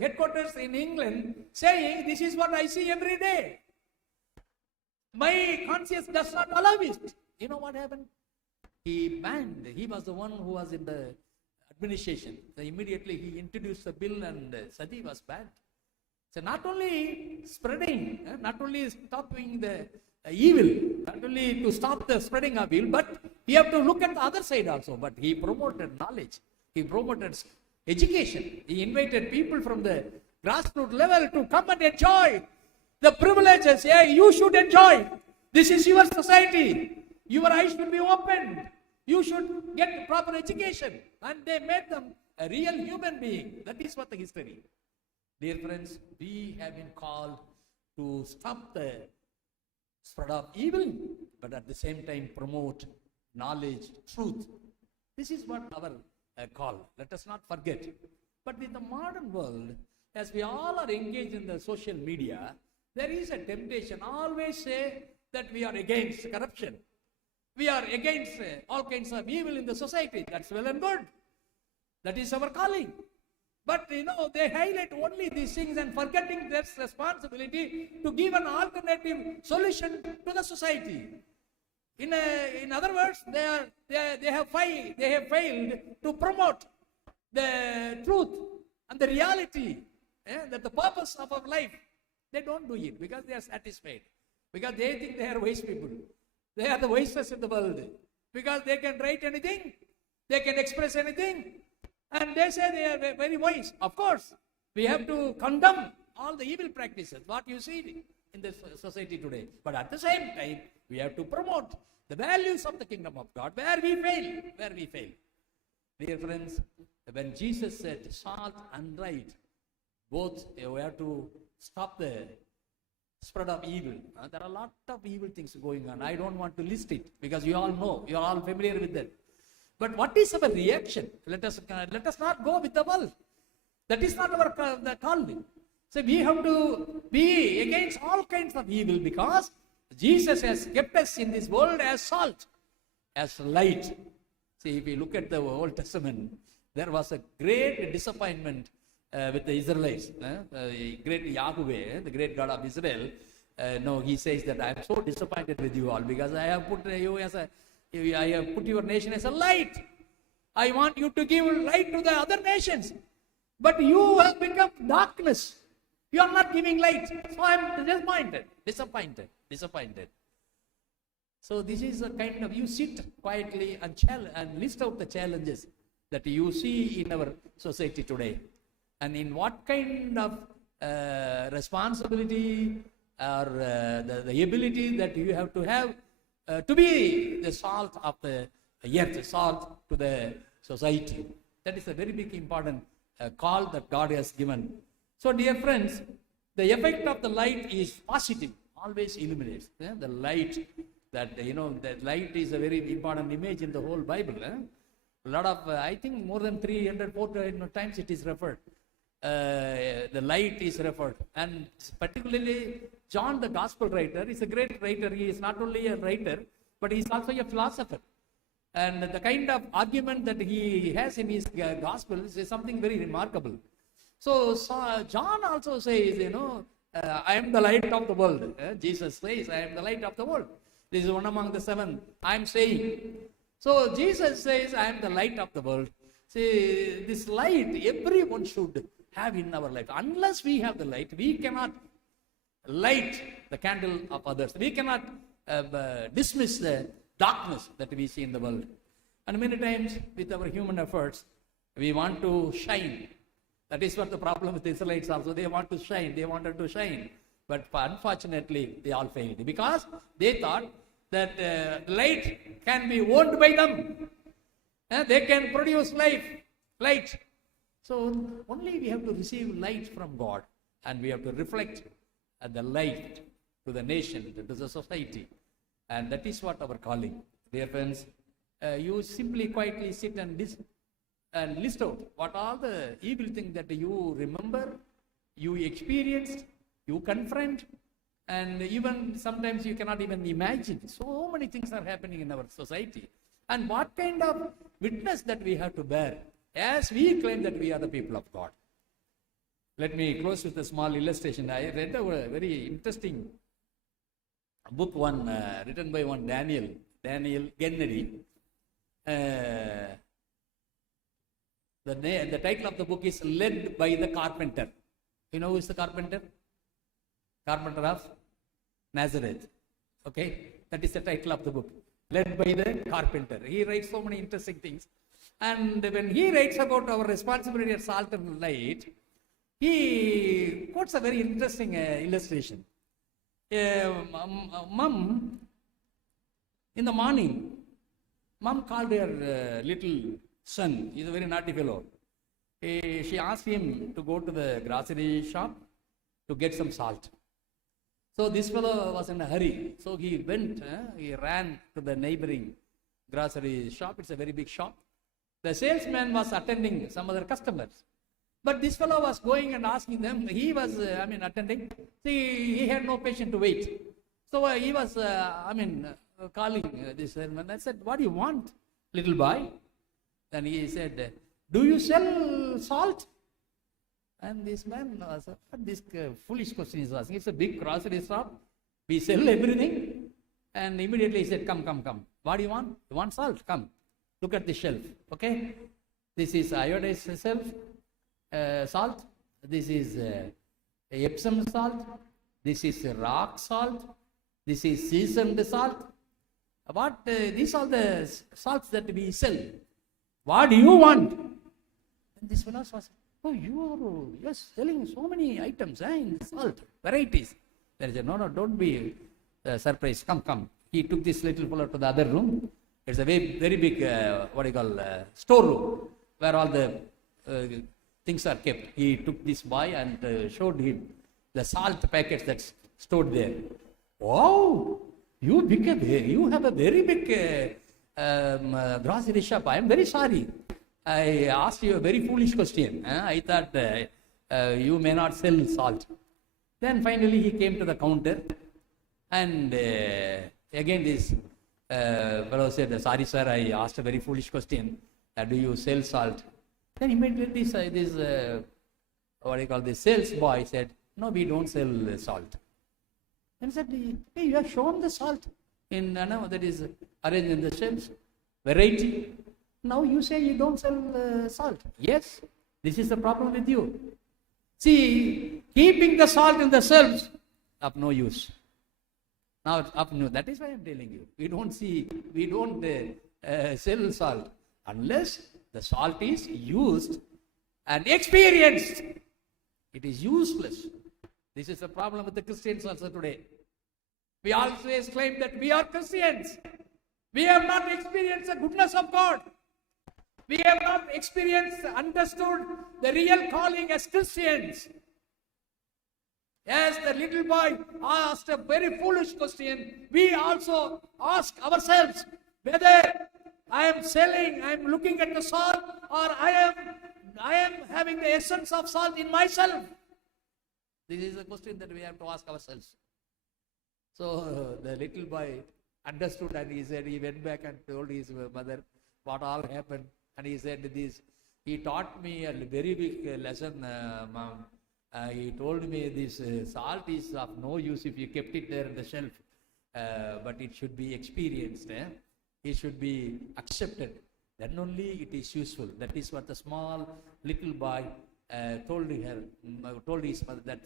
headquarters in England, saying, "This is what I see every day. My conscience does not allow it." You know what happened? He was the one who was in the administration. So immediately he introduced the bill and sati was banned. So not only spreading, not only stopping the evil, not only to stop the spreading of evil, but we have to look at the other side also. But he promoted knowledge. He promoted education. He invited people from the grassroots level to come and enjoy the privileges. Yeah, you should enjoy. This is your society. Your eyes should be opened. You should get proper education. And they made them a real human being. That is what the history. Dear friends, we have been called to stop the spread of evil, but at the same time promote knowledge, truth. This is what our call. Let us not forget. But in the modern world, as we all are engaged in the social media, there is a temptation. Always say that we are against corruption. We are against all kinds of evil in the society. That's well and good. That is our calling. But they highlight only these things and forgetting their responsibility to give an alternative solution to the society. In other words, they have failed to promote the truth and the reality, that the purpose of our life. They don't do it because they are satisfied, because they think they are wise people. They are the wisest in the world because they can write anything, they can express anything, and they say they are very wise. Of course, we have to condemn all the evil practices, what you see in the society today. But at the same time, we have to promote the values of the kingdom of God where we fail. Dear friends, when Jesus said salt and light, both we have to stop the spread of evil. There are a lot of evil things going on. I don't want to list it because you all know, you are all familiar with that. But what is our reaction? Let us not go with the world. That is not our calling. So we have to be against all kinds of evil because Jesus has kept us in this world as salt, as light. See, if you look at the Old Testament, there was a great disappointment with the Israelites. Great Yahweh, the great God of Israel, he says that I am so disappointed with you all because I have put your nation as a light. I want you to give light to the other nations, but you have become darkness. You are not giving light. So I am disappointed. So this is a kind of, you sit quietly and list out the challenges that you see in our society today. And in what kind of responsibility or the ability that you have to be the salt of the earth, salt to the society. That is a very big important call that God has given. So dear friends, the effect of the light is positive, always illuminates. The light, that light is a very important image in the whole Bible. A lot of, I think more than 300, 400 times it is referred. The light is referred, and particularly John, the gospel writer, is a great writer. He is not only a writer, but he is also a philosopher. And the kind of argument that he has in his gospels is something very remarkable. So John also says, I am the light of the world. Jesus says, I am the light of the world. This is one among the 7 I am saying. So Jesus says, I am the light of the world. See, this light, everyone should have in our life. Unless we have the light, we cannot light the candle of others. We cannot dismiss the darkness that we see in the world. And many times with our human efforts, we want to shine. That is what the problem with the Israelites also. They want to shine. They wanted to shine. But unfortunately, they all failed because they thought that light can be owned by them. They can produce light. So only we have to receive light from God, and we have to reflect the light to the nation, to the society. And that is what our calling. Dear friends, you simply quietly sit and list out what all the evil things that you remember, you experienced, you confront, and even sometimes you cannot even imagine. So many things are happening in our society. And what kind of witness that we have to bear as we claim that we are the people of God. Let me close with a small illustration. I read a very interesting book, written by one Daniel Kennedy. The title of the book is Led by the Carpenter. You know who is the carpenter? Carpenter of Nazareth. Okay, that is the title of the book. Led by the Carpenter. He writes so many interesting things. And when he writes about our responsibility at Salt and Light, he quotes a very interesting illustration. Mom, in the morning, Mom called her little son. He's a very naughty fellow. She asked him to go to the grocery shop to get some salt. So this fellow was in a hurry. So he ran to the neighboring grocery shop. It's a very big shop. The salesman was attending some other customers. But this fellow was going and asking them. He was, attending. See, he had no patience to wait. So he was, calling this salesman. I said, what do you want, little boy? Then he said, do you sell salt? And this man was, what this foolish question is asking. It's a big grocery shop. We sell everything. And immediately he said, come. What do you want? You want salt? Come. Look at the shelf. Okay? This is iodized salt. This is Epsom salt. This is rock salt. This is seasoned salt. These are the salts that we sell. What do you want? And this fellow was, you are selling so many items in salt, varieties. There is no, don't be surprised. Come. He took this little fellow to the other room. It's a very big, storeroom where all the things are kept. He took this boy and showed him the salt packets that's stored there. Wow, you have a very big grocery shop. I am very sorry. I asked you a very foolish question. I thought you may not sell salt. Then finally he came to the counter, and again this fellow said, sorry sir, I asked a very foolish question. Do you sell salt? Then immediately this sales boy said, no, we don't sell salt. Then he said, hey, you have shown the salt that is arranged in the shelves, variety. Now you say you don't sell salt. Yes, this is the problem with you. See, keeping the salt in the shelves, of no use. Now it's up new. That is why I'm telling you. We don't sell salt unless the salt is used and experienced. It is useless. This is the problem with the Christians also today. We always claim that we are Christians. We have not experienced the goodness of God. We have not understood the real calling as Christians. As the little boy asked a very foolish question, we also ask ourselves whether I am looking at the salt, or I am having the essence of salt in myself. This is a question that we have to ask ourselves. So the little boy understood, and he said, he went back and told his mother what all happened. And he said this, he taught me a very big lesson, Mom. He told me this salt is of no use if you kept it there on the shelf, but it should be experienced. It should be accepted. Then only it is useful. That is what the small little boy told his mother. That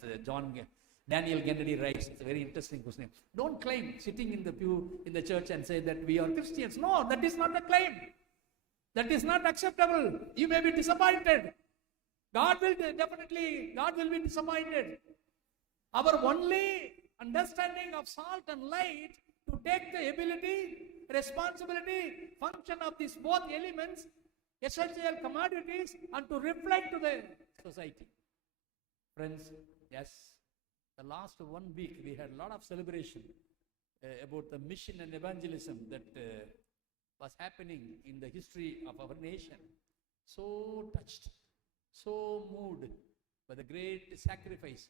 Daniel Kennedy writes. It's a very interesting question. Don't claim sitting in the pew in the church and say that we are Christians. No, that is not the claim. That is not acceptable. You may be disappointed. God will be disappointed. Our only understanding of salt and light to take the ability, responsibility, function of these both elements, essential commodities, and to reflect to the society. Friends, yes, the last 1 week we had a lot of celebration about the mission and evangelism that was happening in the history of our nation. So touched, so moved by the great sacrifice,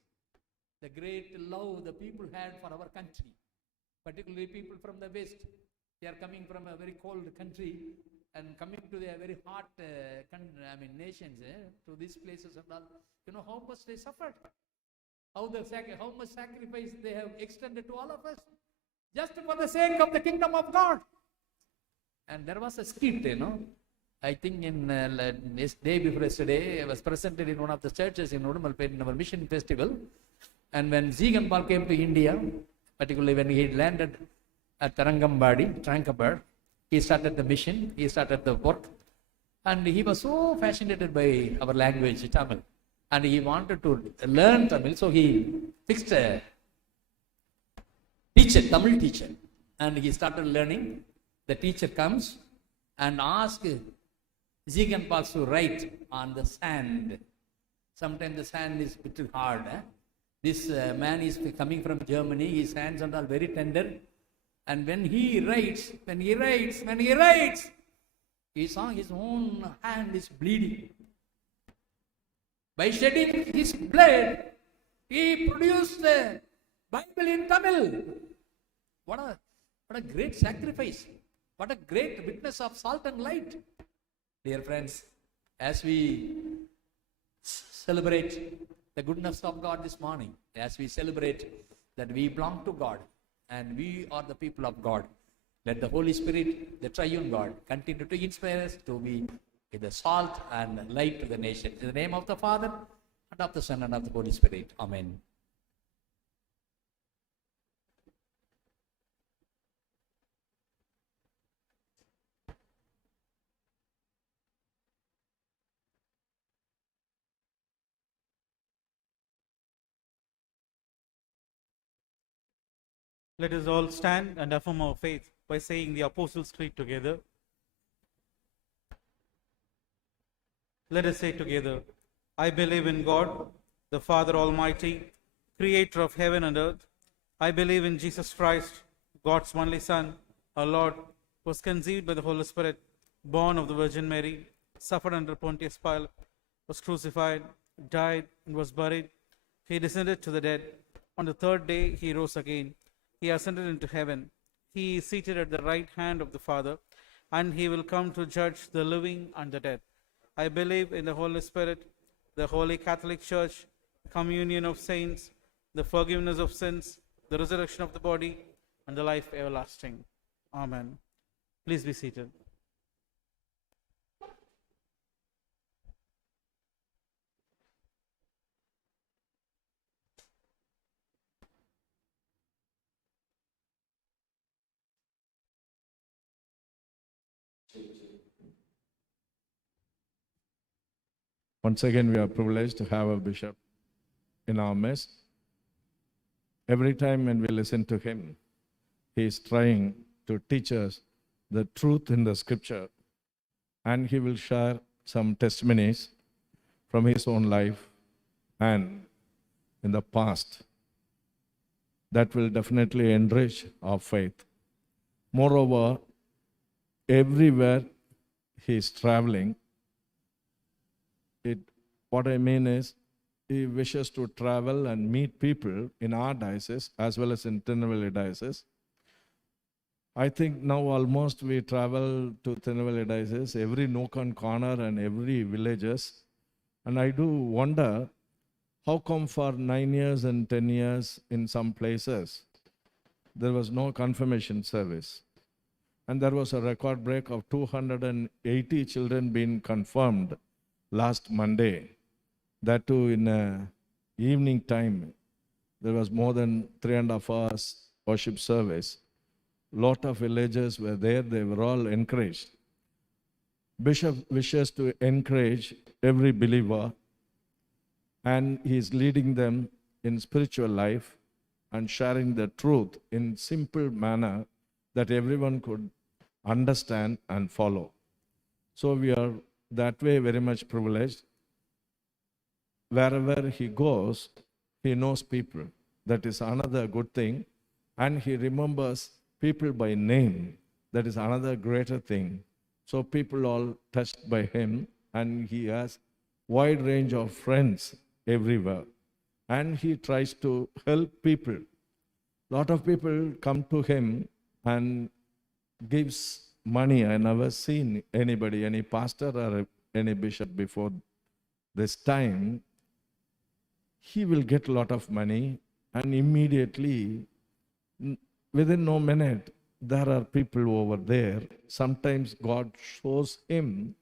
the great love the people had for our country, particularly people from the West. They are coming from a very cold country, and coming to the very hot nations, to these places and all, you know how much they suffered, how much sacrifice they have extended to all of us, just for the sake of the kingdom of God. And there was a skit, I think in this day before yesterday, I was presented in one of the churches in Udumalpet in our mission festival. And when Ziegenbalg came to India, particularly when he landed at Tarangambadi, Trankabar, he started the mission, he started the work. And he was so fascinated by our language, Tamil. And he wanted to learn Tamil, so he fixed a Tamil teacher. And he started learning. The teacher comes and asks Ziegenbalg to write on the sand. Sometimes the sand is a bit hard. This man is coming from Germany, his hands are all very tender. And when he writes, he saw his own hand is bleeding. By shedding his blood, he produced the Bible in Tamil. What a great sacrifice. What a great witness of salt and light. Dear friends, as we celebrate the goodness of God this morning, as we celebrate that we belong to God and we are the people of God, let the Holy Spirit, the triune God, continue to inspire us to be the salt and light to the nation. In the name of the Father, and of the Son, and of the Holy Spirit. Amen. Let us all stand and affirm our faith by saying the Apostles' Creed together. Let us say together, I believe in God, the Father Almighty, creator of heaven and earth. I believe in Jesus Christ, God's only Son, our Lord, who was conceived by the Holy Spirit, born of the Virgin Mary, suffered under Pontius Pilate, was crucified, died, and was buried. He descended to the dead. On the third day he rose again. He ascended into heaven. He is seated at the right hand of the Father, and he will come to judge the living and the dead. I believe in the Holy Spirit, the Holy Catholic Church, communion of saints, the forgiveness of sins, the resurrection of the body, and the life everlasting. Amen. Please be seated. Once again, we are privileged to have a bishop in our midst. Every time when we listen to him, he is trying to teach us the truth in the scripture, and he will share some testimonies from his own life and in the past that will definitely enrich our faith. Moreover, everywhere he is traveling, what I mean is, he wishes to travel and meet people in our diocese as well as in Tirunelveli diocese. I think now almost we travel to Tirunelveli diocese, every nook and corner and every villages. And I do wonder, how come for 9 years and 10 years in some places, there was no confirmation service. And there was a record break of 280 children being confirmed last Monday. That too in evening time. There was more than 3.5 hours worship service. Lot of villagers were there. They were all encouraged. Bishop wishes to encourage every believer, and he is leading them in spiritual life and sharing the truth in simple manner that everyone could understand and follow. So we are that way very much privileged. Wherever he goes, he knows people. That is another good thing. And he remembers people by name. That is another greater thing. So people all touched by him, and he has wide range of friends everywhere. And he tries to help people. Lot of people come to him and gives money. I never seen anybody, any pastor or any bishop before this time. He will get a lot of money, and immediately, within no minute, there are people over there. Sometimes God shows him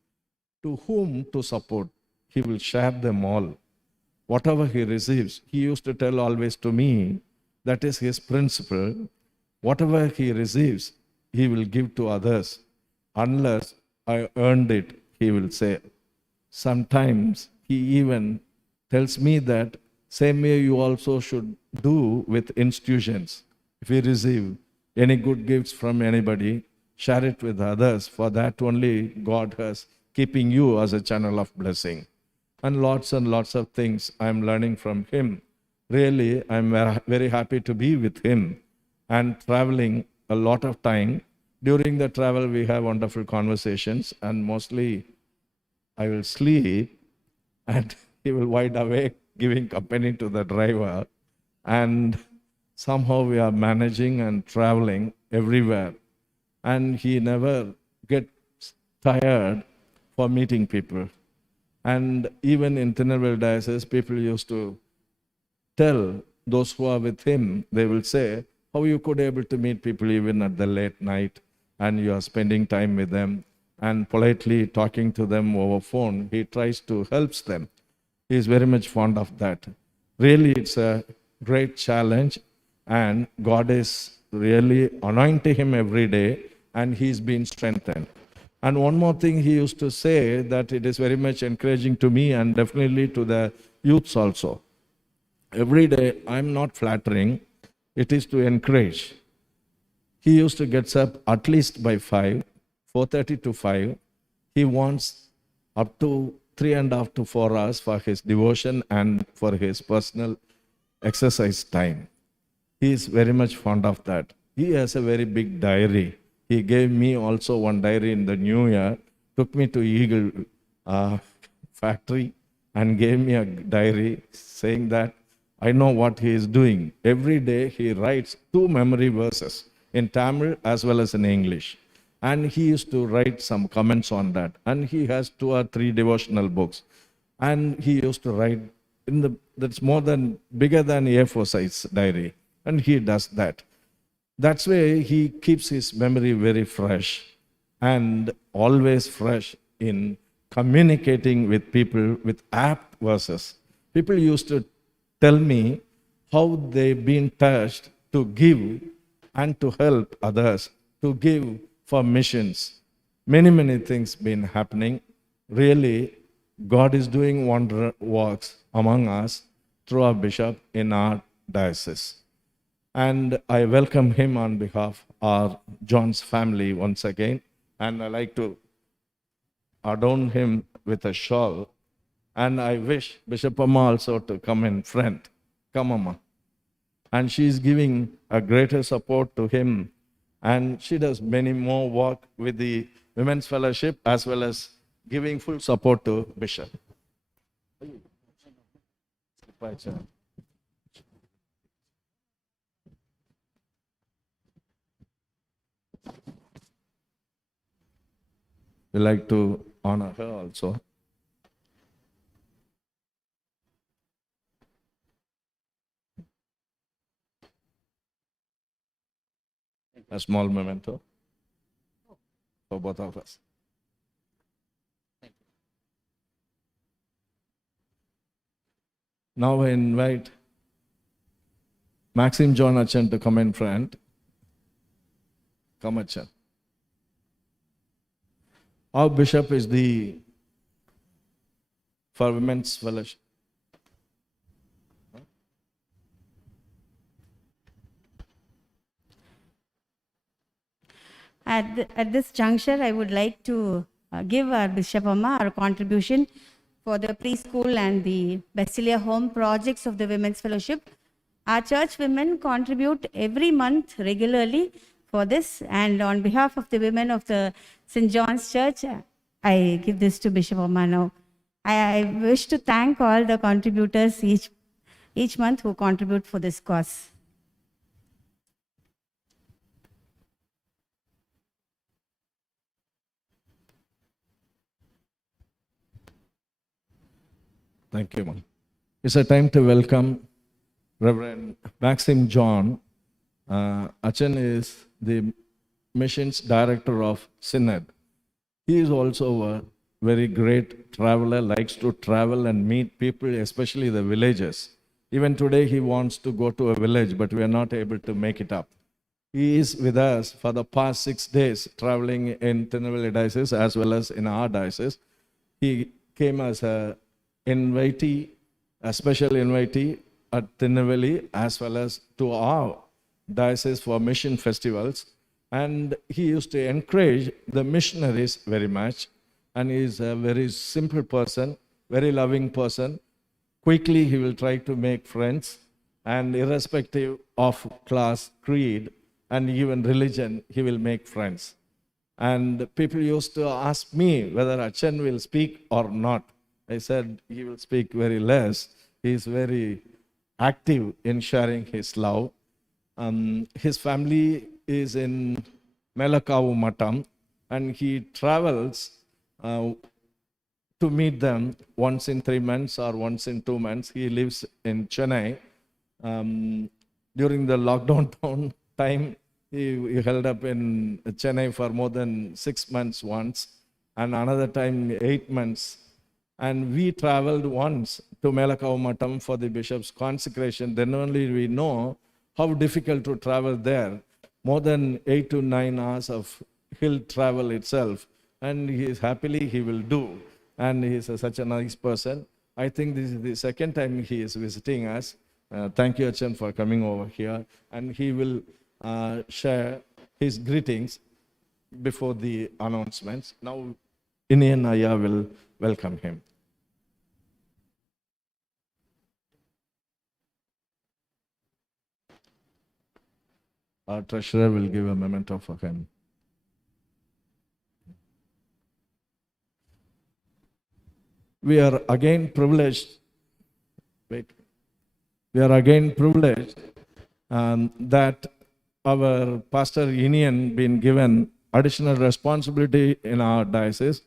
to whom to support. He will share them all. Whatever he receives, he used to tell always to me, that is his principle. Whatever he receives, he will give to others. Unless I earned it, he will say. Sometimes he even tells me that same way you also should do with institutions. If you receive any good gifts from anybody, share it with others. For that only God has keeping you as a channel of blessing. And lots of things I'm learning from him. Really, I'm very happy to be with him and traveling a lot of time. During the travel, we have wonderful conversations, and mostly I will sleep and he will wide awake giving company to the driver. And somehow we are managing and traveling everywhere. And he never gets tired for meeting people. And even in Tinnerville Diocese, people used to tell those who are with him, they will say, how you could able to meet people even at the late night, and you are spending time with them and politely talking to them over phone. He tries to help them. He is very much fond of that. Really, it's a great challenge, and God is really anointing him every day, and he's been strengthened. And one more thing he used to say, that it is very much encouraging to me and definitely to the youths also. Every day, I'm not flattering, it is to encourage. He used to get up at least by 4:30 to 5. He wants up to 3.5 to 4 hours for his devotion and for his personal exercise time. He is very much fond of that. He has a very big diary. He gave me also one diary in the new year, took me to Eagle factory and gave me a diary saying that I know what he is doing. Every day he writes 2 memory verses in Tamil as well as in English. And he used to write some comments on that. And he has 2 or 3 devotional books. And he used to write that's bigger than A4 size diary. And he does that. That's why he keeps his memory very fresh and always fresh in communicating with people with apt verses. People used to tell me how they've been touched to give and to help others, to give for missions. Many things been happening. Really, God is doing wonder works among us through our bishop in our diocese. And I welcome him on behalf of John's family once again. And I like to adorn him with a shawl. And I wish Bishop Amma also to come in front. Come, Amma. And she is giving a greater support to him. And she does many more work with the Women's Fellowship as well as giving full support to Bishop. We like to honor her also. A small memento for both of us. Now I invite Maxim John Achan to come in front. Come, Achan. Our bishop is for Women's Fellowship. At this juncture, I would like to give our Bishop Amma our contribution for the preschool and the Basilia Home projects of the Women's Fellowship. Our church women contribute every month regularly for this, and on behalf of the women of the St. John's Church, I give this to Bishop Amma now. I wish to thank all the contributors each month who contribute for this cause. Thank you, Mom. It's a time to welcome Reverend Maxim John. Achan is the missions director of Synod. He is also a very great traveler, likes to travel and meet people, especially the villages. Even today, he wants to go to a village, but we are not able to make it up. He is with us for the past 6 days, traveling in Tirunelveli Diocese as well as in our diocese. He came as a invitee, a special invitee at Tirunelveli as well as to our diocese for mission festivals. And he used to encourage the missionaries very much. And he is a very simple person, very loving person. Quickly, he will try to make friends. And irrespective of class, creed, and even religion, he will make friends. And people used to ask me whether Achan will speak or not. I said he will speak very less. He is very active in sharing his love. His family is in Melakavu Matam, and he travels to meet them once in 3 months or once in 2 months. He lives in Chennai. During the lockdown time, he held up in Chennai for more than 6 months once, and another time 8 months. And we traveled once to Melakavu Matam for the bishop's consecration. Then only we know how difficult to travel there. More than 8 to 9 hours of hill travel itself. And he will do. And he is such a nice person. I think this is the second time he is visiting us. Thank you, Achan, for coming over here. And he will share his greetings before the announcements. Now, Inian Aya will welcome him. Our treasurer will give a memento for him. We are again privileged. That our Pastor Inian been given additional responsibility in our diocese.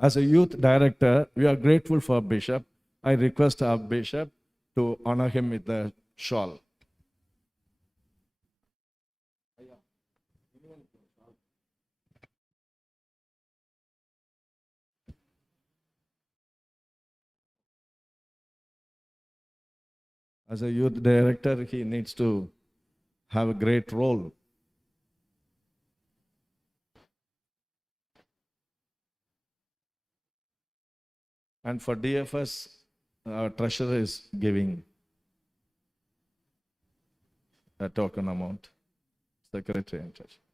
As a youth director, we are grateful for Bishop. I request our Bishop to honor him with the shawl. As a youth director, he needs to have a great role. And for DFS, our treasurer is giving a token amount. Secretary and treasurer.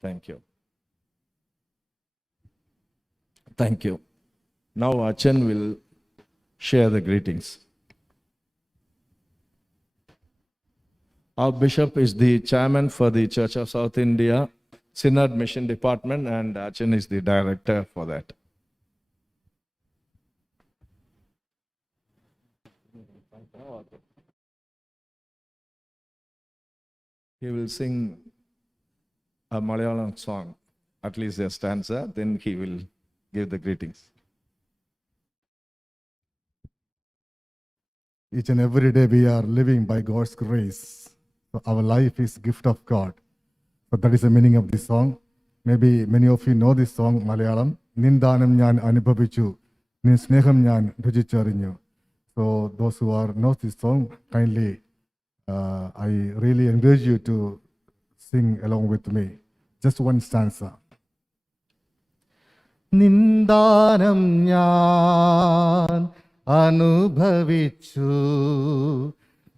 Thank you. Thank you. Now Achan will share the greetings. Our bishop is the chairman for the Church of South India Synod Mission Department, and Achan is the director for that. He will sing a Malayalam song, at least a stanza, then he will give the greetings. Each and every day we are living by God's grace. So our life is gift of God. So that is the meaning of this song. Maybe many of you know this song, Malayalam. Nindanam njan anubhavichu, nin sneham njan rujicharinju. So those who know this song, kindly, I really encourage you to sing along with me. Just one stanza. Nindanam njan anubhavichu,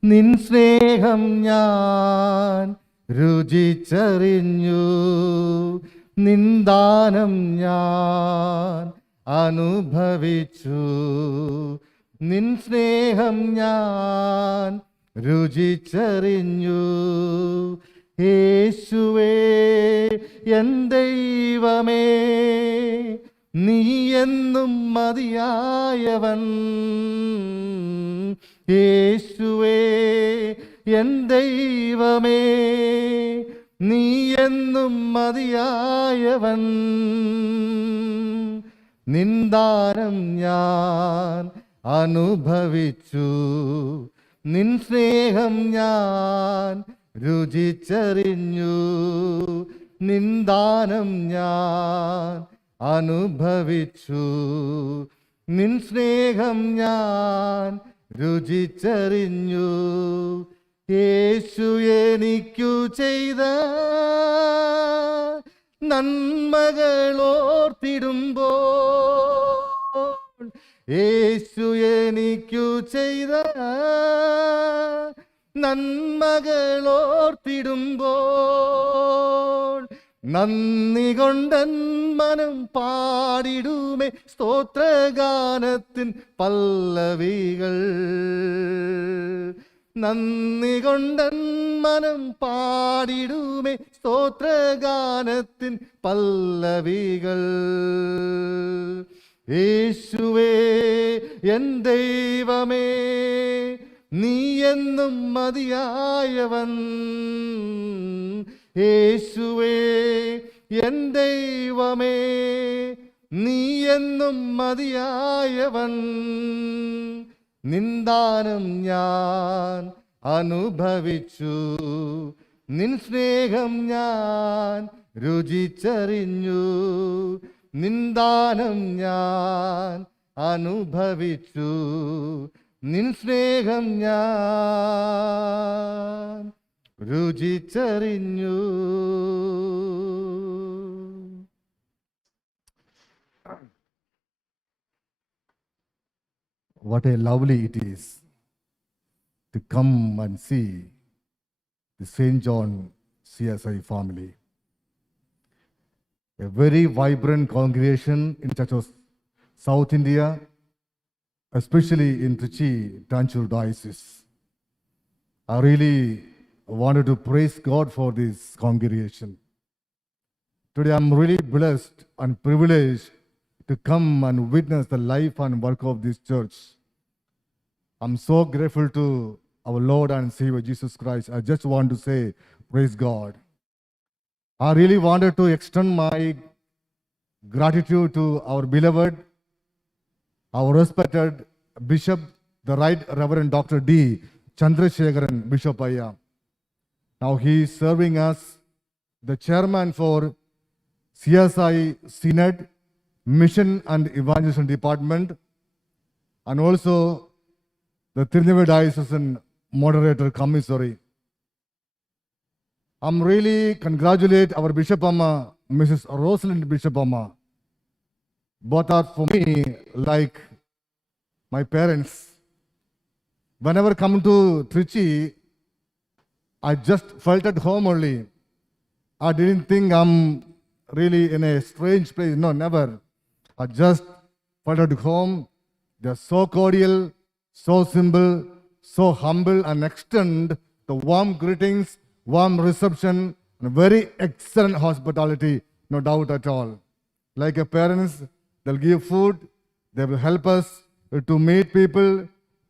nin sneham njan rujicharinju. Nindanam njan anubhavichu, nin sneham njan rujicharinju. യേശുവേ N ദൈവമേ, നീ എന്നും മതിയായവൻ. യേശുവേ N ദൈവമേ, നീ എന്നും മതിയായവൻ. നിന്ദാനം ഞാൻ അനുഭവിച്ചു. നിൻ സ്നേഹം ഞാൻ രുചിച്ചറിഞ്ഞു. നിൻ ദാനം ഞാൻ അനുഭവിച്ചു. നിൻ സ്നേഹം ഞാൻ രുചിച്ചറിഞ്ഞു. യേശു എനിക്കു ചെയ്ത നന്മകളോർത്തിടുമ്പോൾ, യേശു എനിക്കു ചെയ്ത നന്മകളോർത്തിടുമ്പോൾ, നന്ദി കൊണ്ടൻ മനം പാടിടുമേ സ്തോത്രഗാനത്തിൻ പല്ലവികൾ. നന്ദി കൊണ്ടൻ മനം പാടിടുമേ സ്തോത്രഗാനത്തിൻ പല്ലവികൾ. യേശുവേ എൻ ദൈവമേ, നീ എന്നും മതിയായവൻ. യേശുവേ എൻ ദൈവമേ, നീ എന്നും മതിയായവൻ. നിന്ദാനം ഞാൻ അനുഭവിച്ചു. നിൻ സ്നേഹം ഞാൻ രുചിച്ചറിഞ്ഞു. നിന്ദാനം ഞാൻ അനുഭവിച്ചു. നിൻ സ്നേഹം ഞാൻ രുചിച്ചറിഞ്ഞു. What a lovely it is to come and see the St. John CSI family. A very vibrant congregation in Church of South India, especially in Trichy, Tanjore Diocese. I really wanted to praise God for this congregation. Today I'm really blessed and privileged to come and witness the life and work of this church. I'm so grateful to our Lord and Savior Jesus Christ. I just want to say, praise God. I really wanted to extend my gratitude to our beloved, our respected Bishop, the Right Reverend Dr. D. Chandrasekharan Bishop Ayya. Now he is serving as the chairman for CSI Synod, Mission and Evangelism Department, and also the Tirunelveli Diocesan Moderator Commissary. I'm really congratulate our Bishop Amma, Mrs. Rosalind Bishop Amma. Both are for me like my parents. Whenever I come to Trichy, I just felt at home only. I didn't think I'm really in a strange place. No, never. I just felt at home. They're so cordial, so simple, so humble, and extend the warm greetings, warm reception, and very excellent hospitality, no doubt at all. Like a parents, they'll give food, they will help us to meet people,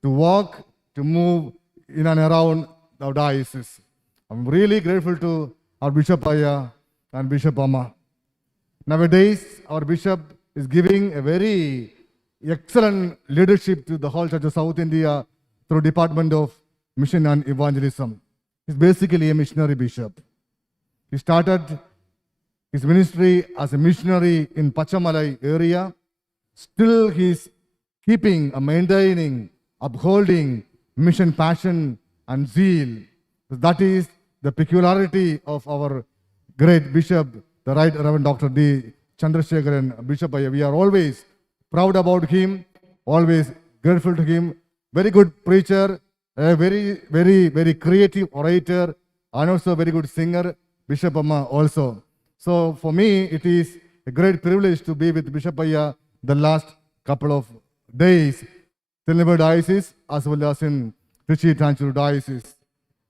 to walk, to move in and around our diocese. I'm really grateful to our Bishop Ayya and Bishop Amma. Nowadays, our Bishop is giving a very excellent leadership to the whole Church of South India through Department of Mission and Evangelism. He's basically a missionary bishop. He started his ministry as a missionary in Pachamalai area. Still he's keeping, maintaining, upholding mission passion and zeal. That is the peculiarity of our great bishop, the Right Reverend Dr. D. Chandrasekharan Bishop Ayya. We are always proud about him, always grateful to him. Very good preacher, a very creative orator, and also very good singer, Bishop Amma also. So for me, it is a great privilege to be with Bishop Ayya the last couple of days, Tirunelveli Diocese as well as in Trichy Tanjore Diocese.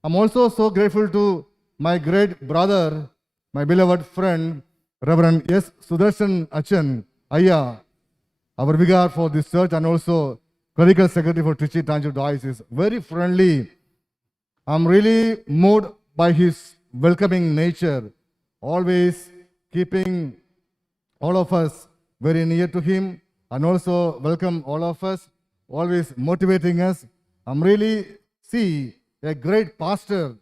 I'm also so grateful to my great brother, my beloved friend, Reverend S. Sudarshan Achan Ayya, our vicar for this church and also clerical secretary for Trichy Tanjore Diocese. Very friendly. I'm really moved by his welcoming nature, always keeping all of us very near to him and also welcome all of us. always motivating us. I'm really see a great pastor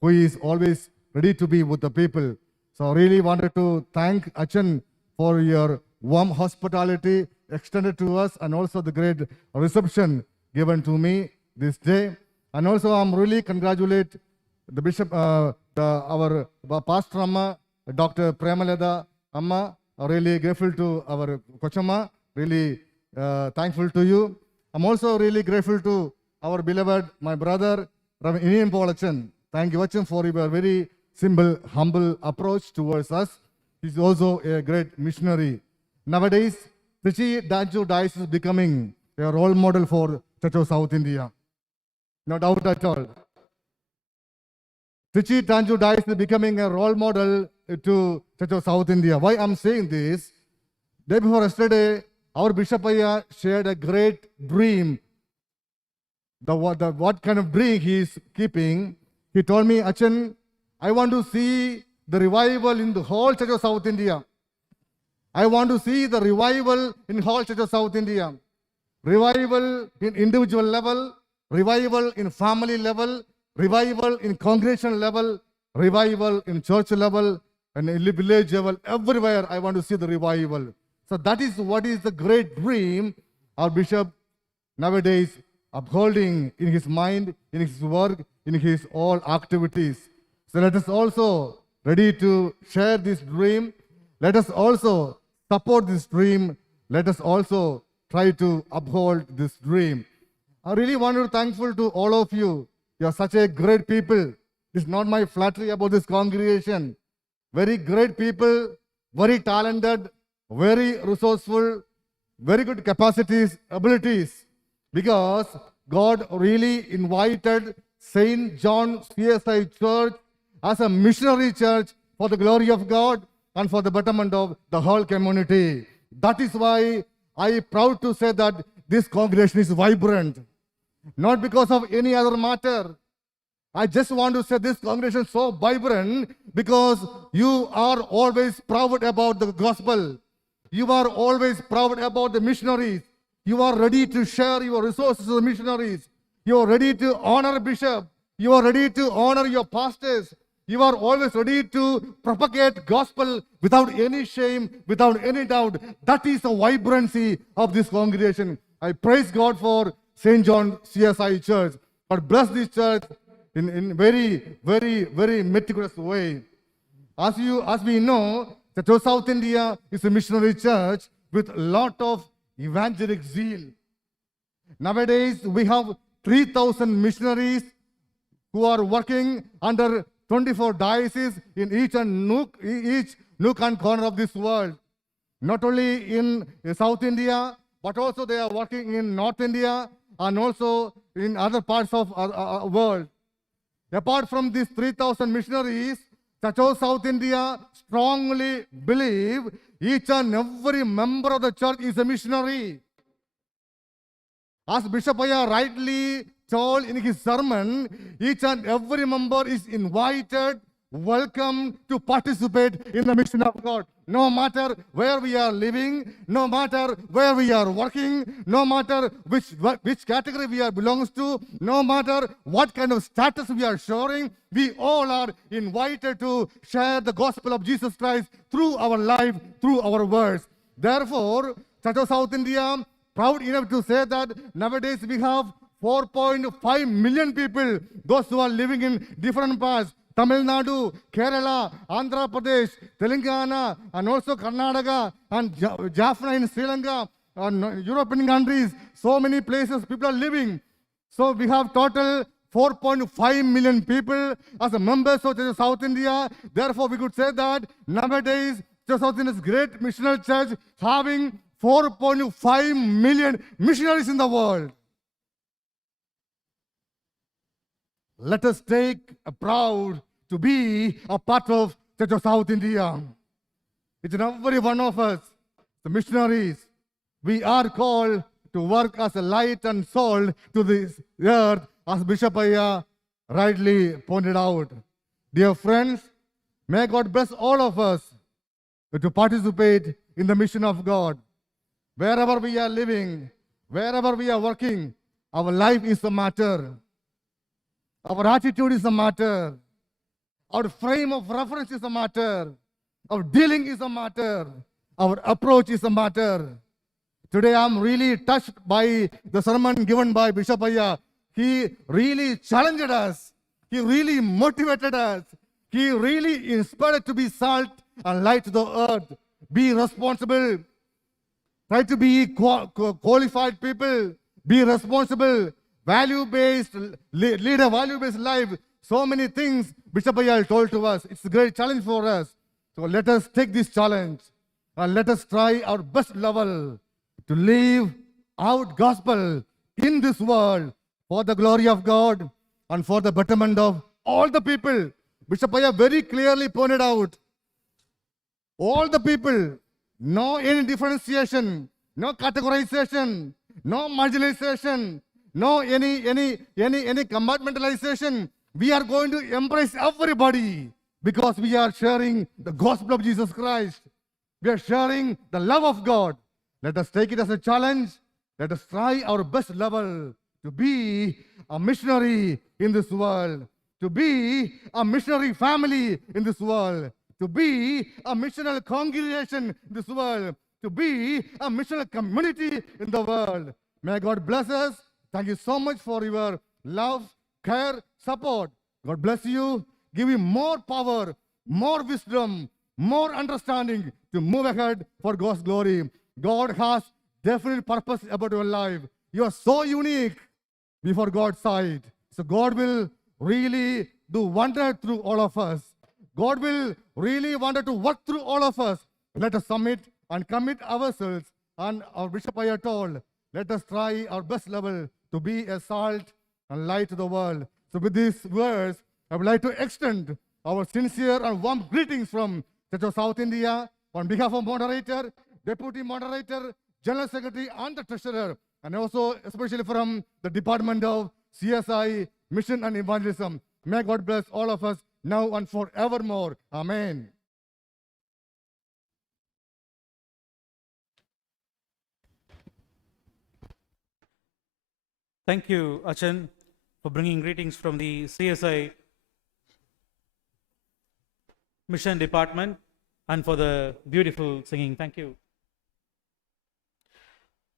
who is always ready to be with the people. So I really wanted to thank Achan for your warm hospitality extended to us and also the great reception given to me this day. And also I'm really congratulate the Bishop, our Pastor Amma, Dr. Premaleda Amma, really grateful to our Kochama, really thankful to you. I'm also really grateful to our beloved, my brother, Rav Inian Paulachan. Thank you, Achan, for your very simple, humble approach towards us. He's also a great missionary. Nowadays, Trichy Danju Dice is becoming a role model for Church of South India. No doubt at all. Trichy Danju Dice is becoming a role model to Church of South India. Why I'm saying this? Day before yesterday, our Bishop Ayya shared a great dream. What kind of dream he is keeping. He told me, Achan, I want to see the revival in the whole Church of South India. I want to see the revival in whole Church of South India. Revival in individual level, revival in family level, revival in congregation level, revival in church level, and in village level. Everywhere I want to see the revival. So that is what is the great dream our bishop nowadays upholding in his mind, in his work, in his all activities. So let us also ready to share this dream. Let us also support this dream. Let us also try to uphold this dream. I really want to be thankful to all of you. You are such a great people. It's not my flattery about this congregation. Very great people, very talented, very resourceful, very good capacities, abilities. Because God really invited St. John CSI Church as a missionary church for the glory of God and for the betterment of the whole community. That is why I am proud to say that this congregation is vibrant. Not because of any other matter. I just want to say this congregation is so vibrant because you are always proud about the gospel. You are always proud about the missionaries. You are ready to share your resources to the missionaries. You are ready to honor bishop. You are ready to honor your pastors. You are always ready to propagate gospel without any shame, without any doubt. That is the vibrancy of this congregation. I praise God for St. John CSI Church. But bless this church in very, very, very meticulous way. As we know, the Church of South India is a missionary church with a lot of evangelic zeal. Nowadays, we have 3,000 missionaries who are working under 24 dioceses in each nook and corner of this world. Not only in South India, but also they are working in North India and also in other parts of the world. Apart from these 3,000 missionaries, Church of South India strongly believe each and every member of the church is a missionary. As Bishop Ayya rightly told in his sermon, each and every member is invited, welcome to participate in the mission of God. No matter where we are living, no matter where we are working, no matter which category we are belongs to, no matter what kind of status we are showing, we all are invited to share the gospel of Jesus Christ through our life, through our words. Therefore, Church of South India, proud enough to say that nowadays we have 4.5 million people, those who are living in different parts. Tamil Nadu, Kerala, Andhra Pradesh, Telangana, and also Karnataka, and Jaffna in Sri Lanka, and European countries. So many places people are living. So we have total 4.5 million people as a members of Church of South India. Therefore, we could say that nowadays, Church of South India is great missionary church having 4.5 million missionaries in the world. Let us take a proud to be a part of Church of South India. It's in every one of us, the missionaries. We are called to work as a light and salt to this earth, as Bishop Ayya rightly pointed out. Dear friends, may God bless all of us to participate in the mission of God. Wherever we are living, Wherever we are working, our life is a matter. Our attitude is a matter. Our frame of reference is a matter. Our dealing is a matter. Our approach is a matter. Today I'm really touched by the sermon given by Bishop Aya. He really challenged us. He really motivated us. He really inspired to be salt and light to the earth. Be responsible. Try to be qualified people. Be responsible. Value-based. Lead a value-based life. So many things Bishop Ayal told to us. It's a great challenge for us. So let us take this challenge and let us try our best level to live out gospel in this world for the glory of God and for the betterment of all the people. Bishop Ayya very clearly pointed out all the people, no any differentiation, no categorization, no marginalization, no any compartmentalization. We are going to embrace everybody because we are sharing the gospel of Jesus Christ. We are sharing the love of God. Let us take it as a challenge. Let us try our best level to be a missionary in this world, to be a missionary family in this world, to be a missional congregation in this world, to be a missional community in the world. May God bless us. Thank you so much for your love, care, support. God bless you. Give you more power, more wisdom, more understanding to move ahead for God's glory. God has definite purpose about your life. You are so unique before God's sight. So God will really do wonder through all of us. God will really want to work through all of us. Let us submit and commit ourselves. And our Bishop Ayya told, let us try our best level to be a salt and light to the world. So with these words, I would like to extend our sincere and warm greetings from Church of South India on behalf of moderator, deputy moderator, general secretary and the treasurer, and also especially from the Department of CSI, Mission and Evangelism. May God bless all of us now and forevermore. Amen. Thank you, Achan, for bringing greetings from the CSI Mission Department and for the beautiful singing. Thank you.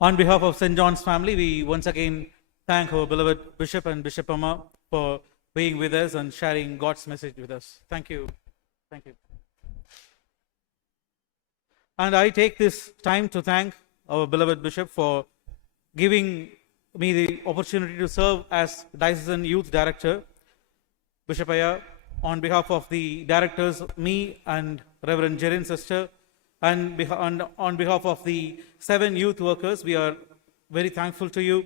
On behalf of St. John's family, we once again thank our beloved Bishop and Bishop Amma for being with us and sharing God's message with us. Thank you. Thank you. And I take this time to thank our beloved Bishop for giving me the opportunity to serve as Diocesan Youth Director. Bishop Ayya, on behalf of the directors, me and Reverend Jerin Sister, and on behalf of the 7 youth workers, we are very thankful to you.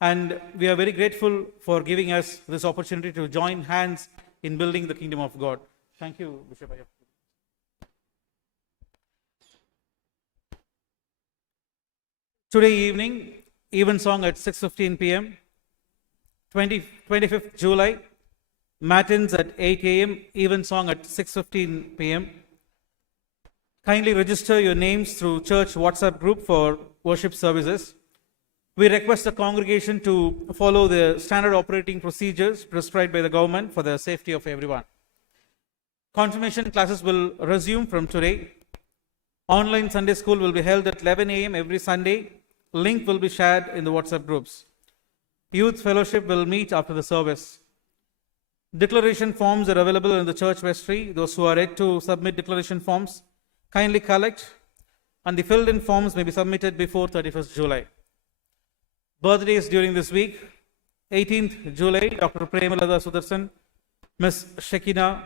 And we are very grateful for giving us this opportunity to join hands in building the kingdom of God. Thank you, Bishop Ayya. Today evening, evensong at 6:15 p.m., 25th July, Matins at 8 a.m., evensong at 6:15 p.m. Kindly register your names through church WhatsApp group for worship services. We request the congregation to follow the standard operating procedures prescribed by the government for the safety of everyone. Confirmation classes will resume from today. Online Sunday school will be held at 11 a.m. every Sunday. Link will be shared in the WhatsApp groups. Youth fellowship will meet after the service. Declaration forms are available in the church vestry. Those who are yet to submit declaration forms, kindly collect, and the filled in forms may be submitted before 31st July. Birthdays during this week: 18th July, Dr. Premalada Sudarsan, Ms. Shekina,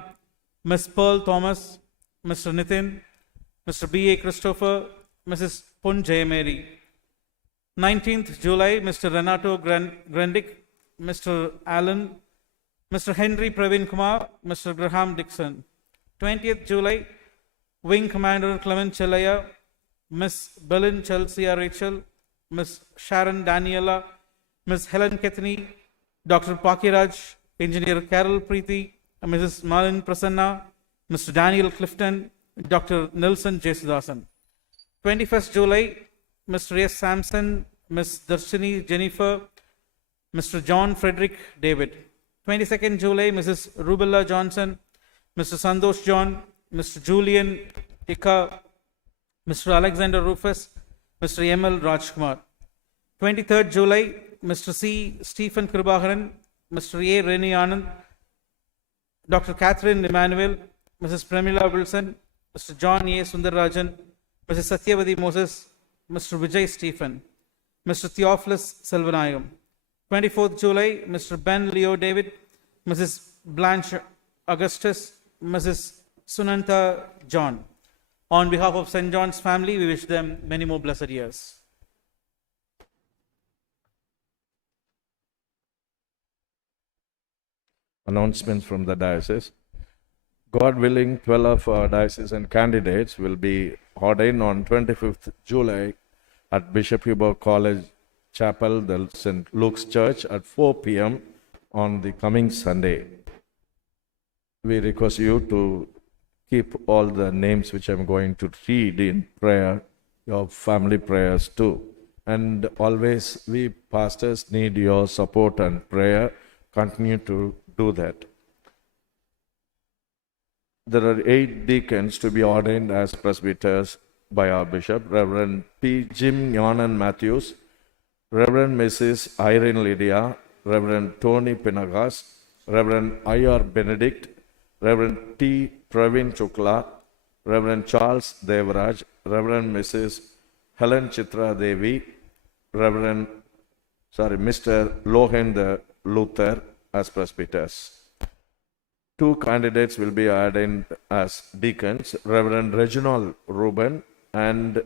Ms. Pearl Thomas, Mr. Nitin, Mr. B.A. Christopher, Mrs. Pun Jayamary. 19th July, Mr. Renato Grendick, Mr. Allen, Mr. Henry Praveen Kumar, Mr. Graham Dixon. 20th July, Wing Commander Clement Chelaya, Ms. Belen Chelsea Rachel, Ms. Sharon Daniela, Ms. Helen Kethany, Dr. Pakiraj, Engineer Carol Preeti, Mrs. Malin Prasanna, Mr. Daniel Clifton, Dr. Nelson Jesudasan. 21st July, Mr. S. Sampson, Miss Darshini Jennifer, Mr. John Frederick David. 22nd July, Mrs. Rubella Johnson, Mr. Sandosh John, Mr. Julian Ika, Mr. Alexander Rufus, Mr. M.L. Rajkumar. 23rd July, Mr. C. Stephen Kribakaran, Mr. A. Reni Anand, Dr. Catherine Emmanuel, Mrs. Premila Wilson, Mr. John A. Sundararajan, Mrs. Satyavati Moses, Mr. Vijay Stephen, Mr. Theophilus Selvanayam. 24th July, Mr. Ben Leo David, Mrs. Blanche Augustus, Mrs. Sunanta John. On behalf of St. John's family, we wish them many more blessed years. Announcements from the diocese. God willing, 12 of our diocesan candidates will be ordained on 25th July at Bishop Hubert College Chapel, the St. Luke's Church at 4 p.m. on the coming Sunday. We request you to keep all the names which I'm going to read in prayer, your family prayers too. And always we pastors need your support and prayer. Continue to do that. There are 8 deacons to be ordained as presbyters by our bishop: Reverend P. Jim Yonan Matthews, Reverend Mrs. Irene Lydia, Reverend Tony Pinagas, Reverend I.R. Benedict, Reverend T. Praveen Chukla, Reverend Charles Devaraj, Reverend Mrs. Helen Chitra Devi, Mr. Lohender Luther as presbyters. 2 candidates will be ordained as deacons: Reverend Reginald Reuben and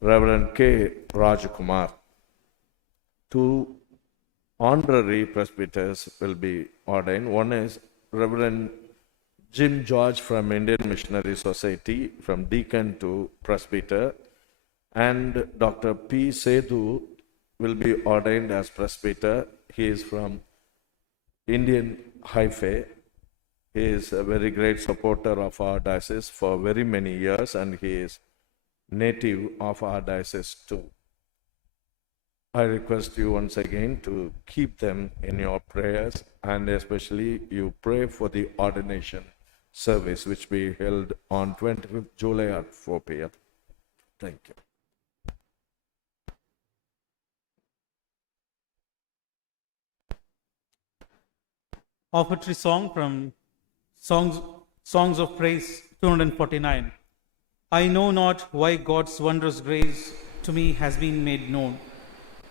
Reverend K. Rajkumar. 2 honorary presbyters will be ordained. One is Reverend Jim George from Indian Missionary Society, from deacon to presbyter, and Dr. P. Sethu will be ordained as presbyter. He is from Indian Haife. He is a very great supporter of our diocese for very many years, and he is native of our diocese too. I request you once again to keep them in your prayers, and especially you pray for the ordination service which will be held on 25th July at 4 p.m. Thank you. Offertory song from Songs of Praise 249. I know not why God's wondrous grace to me has been made known.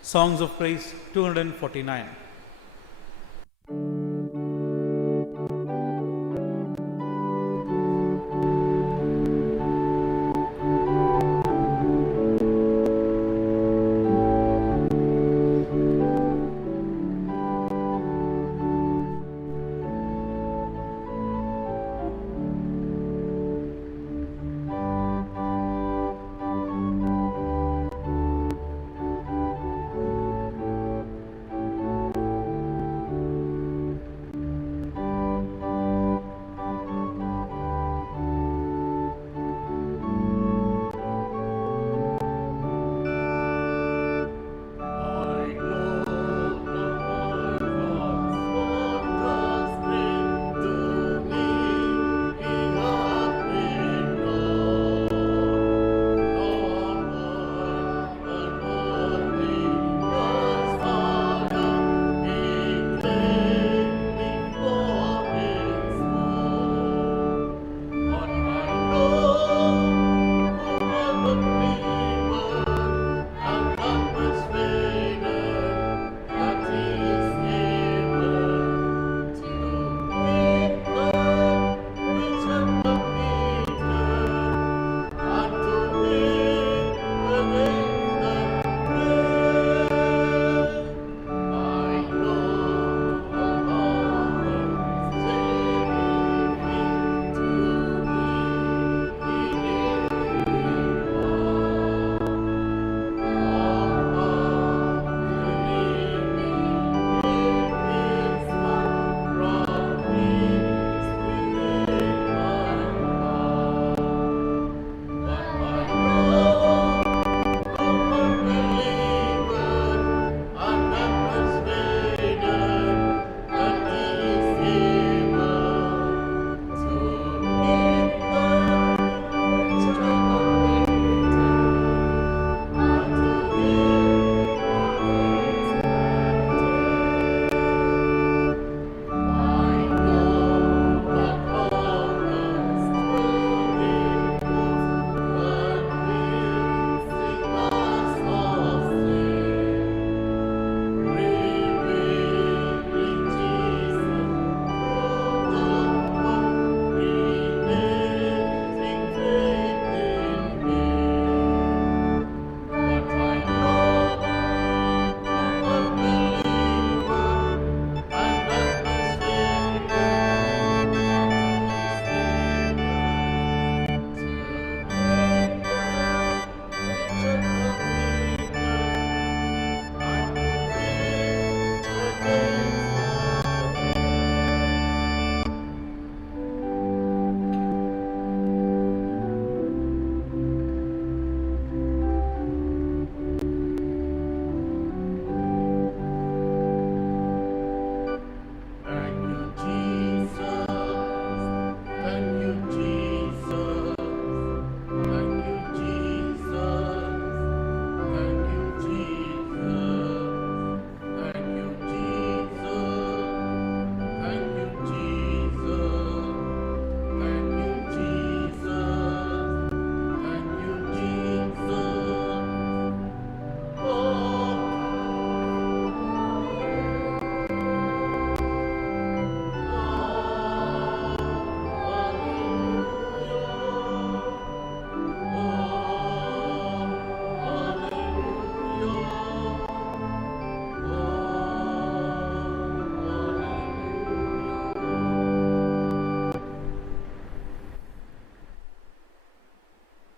Songs of Praise 249.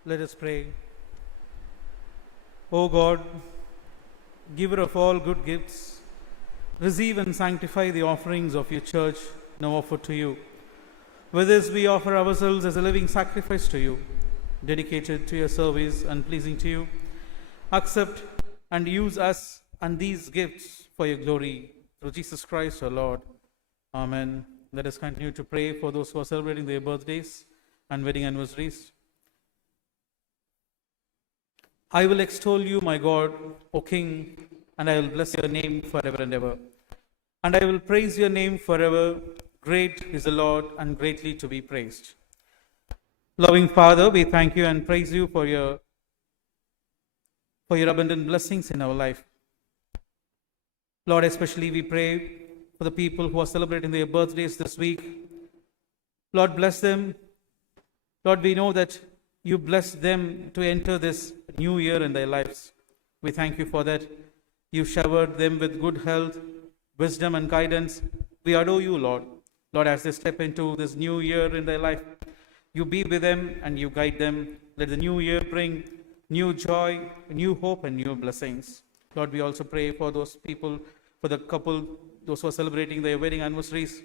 Let us pray. O God, giver of all good gifts, receive and sanctify the offerings of your church now offered to you. With this we offer ourselves as a living sacrifice to you, dedicated to your service and pleasing to you. Accept and use us and these gifts for your glory, through Jesus Christ our Lord. Amen. Let us continue to pray for those who are celebrating their birthdays and wedding anniversaries. I will extol you, my God, O King, and I will bless your name forever and ever. And I will praise your name forever. Great is the Lord and greatly to be praised. Loving Father, we thank you and praise you for your abundant blessings in our life. Lord, especially we pray for the people who are celebrating their birthdays this week. Lord, bless them. Lord, we know that you blessed them to enter this new year in their lives. We thank you for that. You showered them with good health, wisdom, and guidance. We adore you, Lord. Lord, as they step into this new year in their life, you be with them and you guide them. Let the new year bring new joy, new hope, and new blessings. Lord, we also pray for those people, for the couple, those who are celebrating their wedding anniversaries.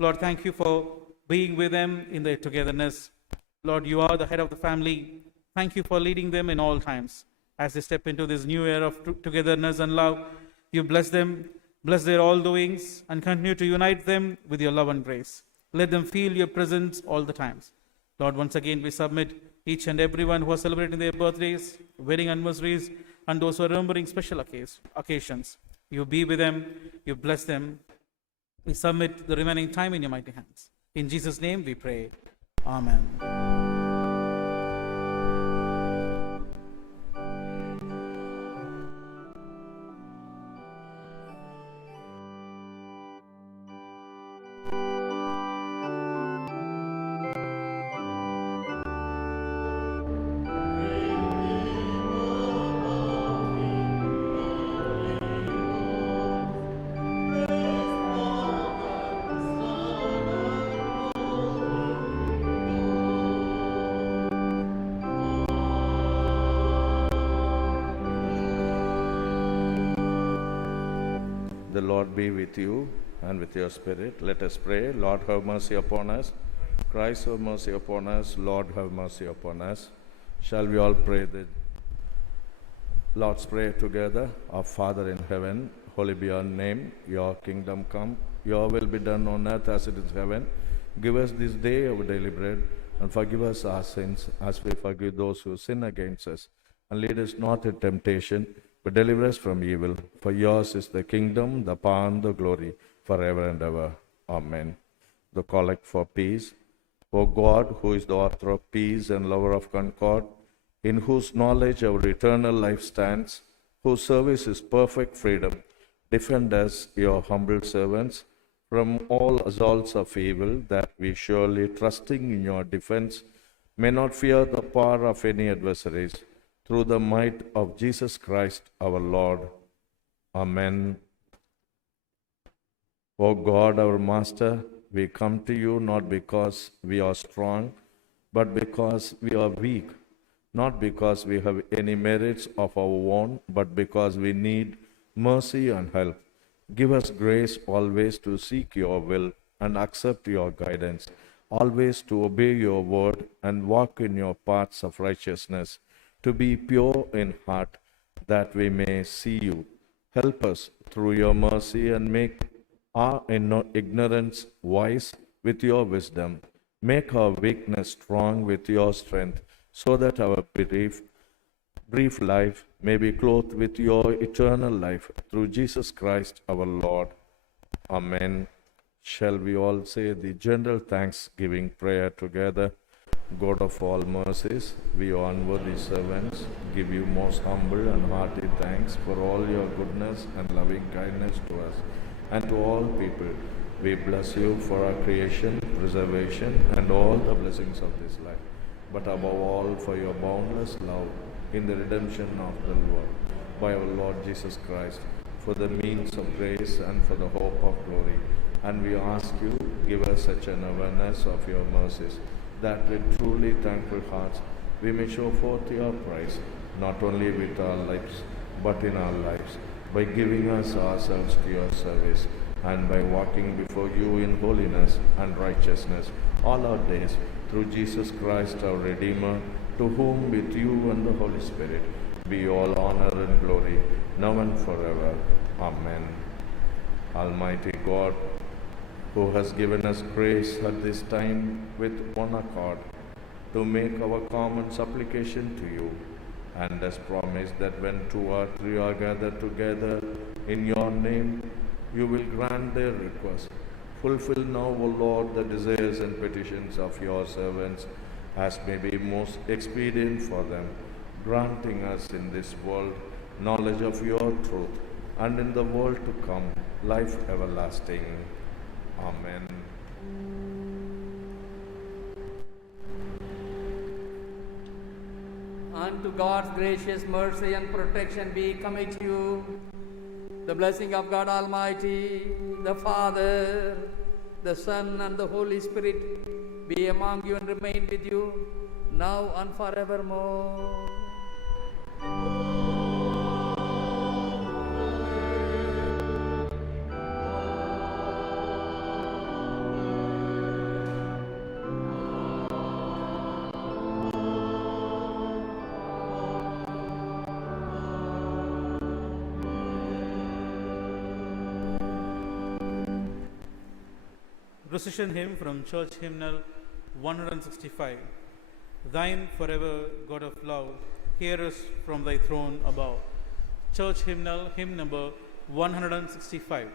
Lord, thank you for being with them in their togetherness. Lord, you are the head of the family. Thank you for leading them in all times. As they step into this new era of togetherness and love, you bless them, bless their all doings, and continue to unite them with your love and grace. Let them feel your presence all the times. Lord, once again, we submit each and everyone who are celebrating their birthdays, wedding anniversaries, and those who are remembering special occasions. You be with them, you bless them. We submit the remaining time in your mighty hands. In Jesus' name we pray. Amen. The Lord be with you and with your spirit. Let us pray. Lord, have mercy upon us. Christ, have mercy upon us. Lord, have mercy upon us. Shall we all pray the Lord's Prayer together? Our Father in heaven, holy be your name. Your kingdom come. Your will be done on earth as it is in heaven. Give us this day our daily bread, and forgive us our sins as we forgive those who sin against us. And lead us not into temptation, but deliver us from evil. For yours is the kingdom, the power, and the glory, forever and ever. Amen. The Collect for Peace. O God, who is the author of peace and lover of concord, in whose knowledge our eternal life stands, whose service is perfect freedom, defend us, your humble servants, from all assaults of evil, that we surely, trusting in your defense, may not fear the power of any adversaries, through the might of Jesus Christ our Lord. Amen. O God, our Master, we come to you not because we are strong, but because we are weak, not because we have any merits of our own, but because we need mercy and help. Give us grace always to seek your will and accept your guidance, always to obey your word and walk in your paths of righteousness, to be pure in heart, that we may see you. Help us through your mercy and make our ignorance wise with your wisdom. Make our weakness strong with your strength, so that our brief life may be clothed with your eternal life, through Jesus Christ our Lord. Amen. Shall we all say the general thanksgiving prayer together? God of all mercies, we unworthy servants give you most humble and hearty thanks for all your goodness and loving kindness to us and to all people. We bless you for our creation, preservation, and all the blessings of this life, but above all for your boundless love in the redemption of the world by our Lord Jesus Christ, for the means of grace and for the hope of glory. And we ask you, give us such an awareness of your mercies, that with truly thankful hearts we may show forth your praise, not only with our lips, but in our lives, by giving us ourselves to your service, and by walking before you in holiness and righteousness all our days, through Jesus Christ our Redeemer, to whom with you and the Holy Spirit be all honor and glory, now and forever. Amen. Almighty God, who has given us grace at this time with one accord, to make our common supplication to you, and has promised that when 2 or 3 are gathered together in your name, you will grant their request. Fulfill now, O Lord, the desires and petitions of your servants, as may be most expedient for them, granting us in this world knowledge of your truth, and in the world to come life everlasting. Amen. Unto God's gracious mercy and protection we commit you. The blessing of God Almighty, the Father, the Son, and the Holy Spirit be among you and remain with you, now and forevermore. Precision hymn from Church Hymnal 165. Thine forever, God of love, hear us from thy throne above. Church Hymnal, hymn number 165.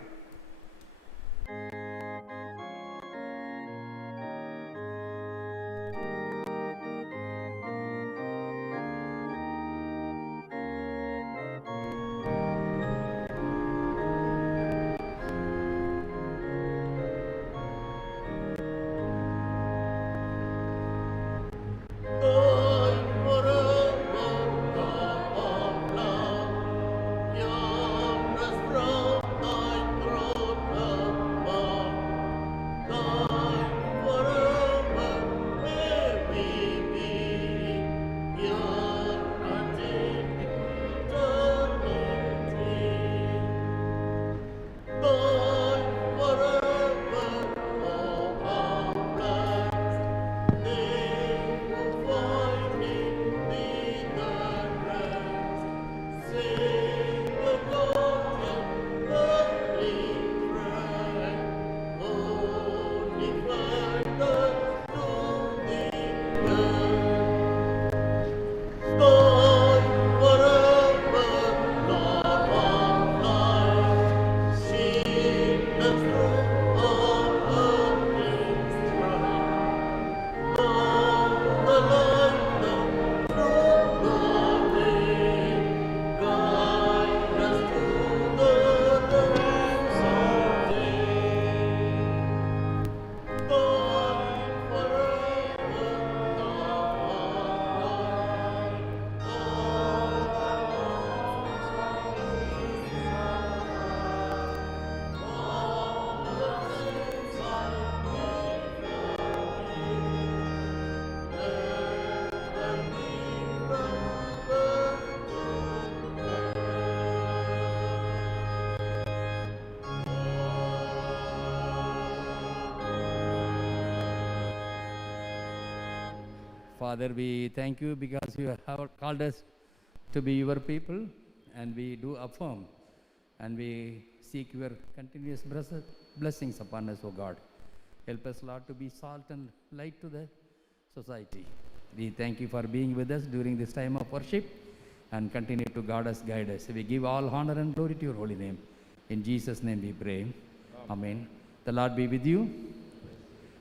Father, we thank you because you have called us to be your people, and we do affirm and we seek your continuous blessings upon us, O God. Help us, Lord, to be salt and light to the society. We thank you for being with us during this time of worship, and continue to guide us. We give all honor and glory to your holy name. In Jesus' name we pray. Amen. The Lord be with you.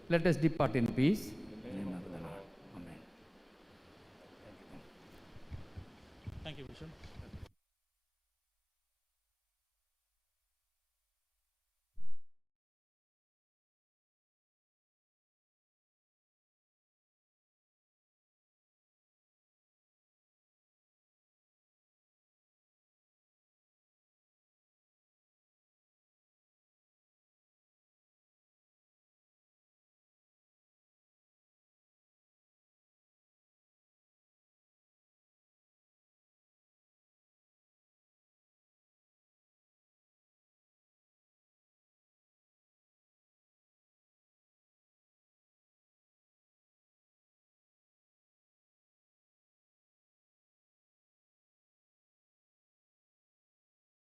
Let us depart in peace.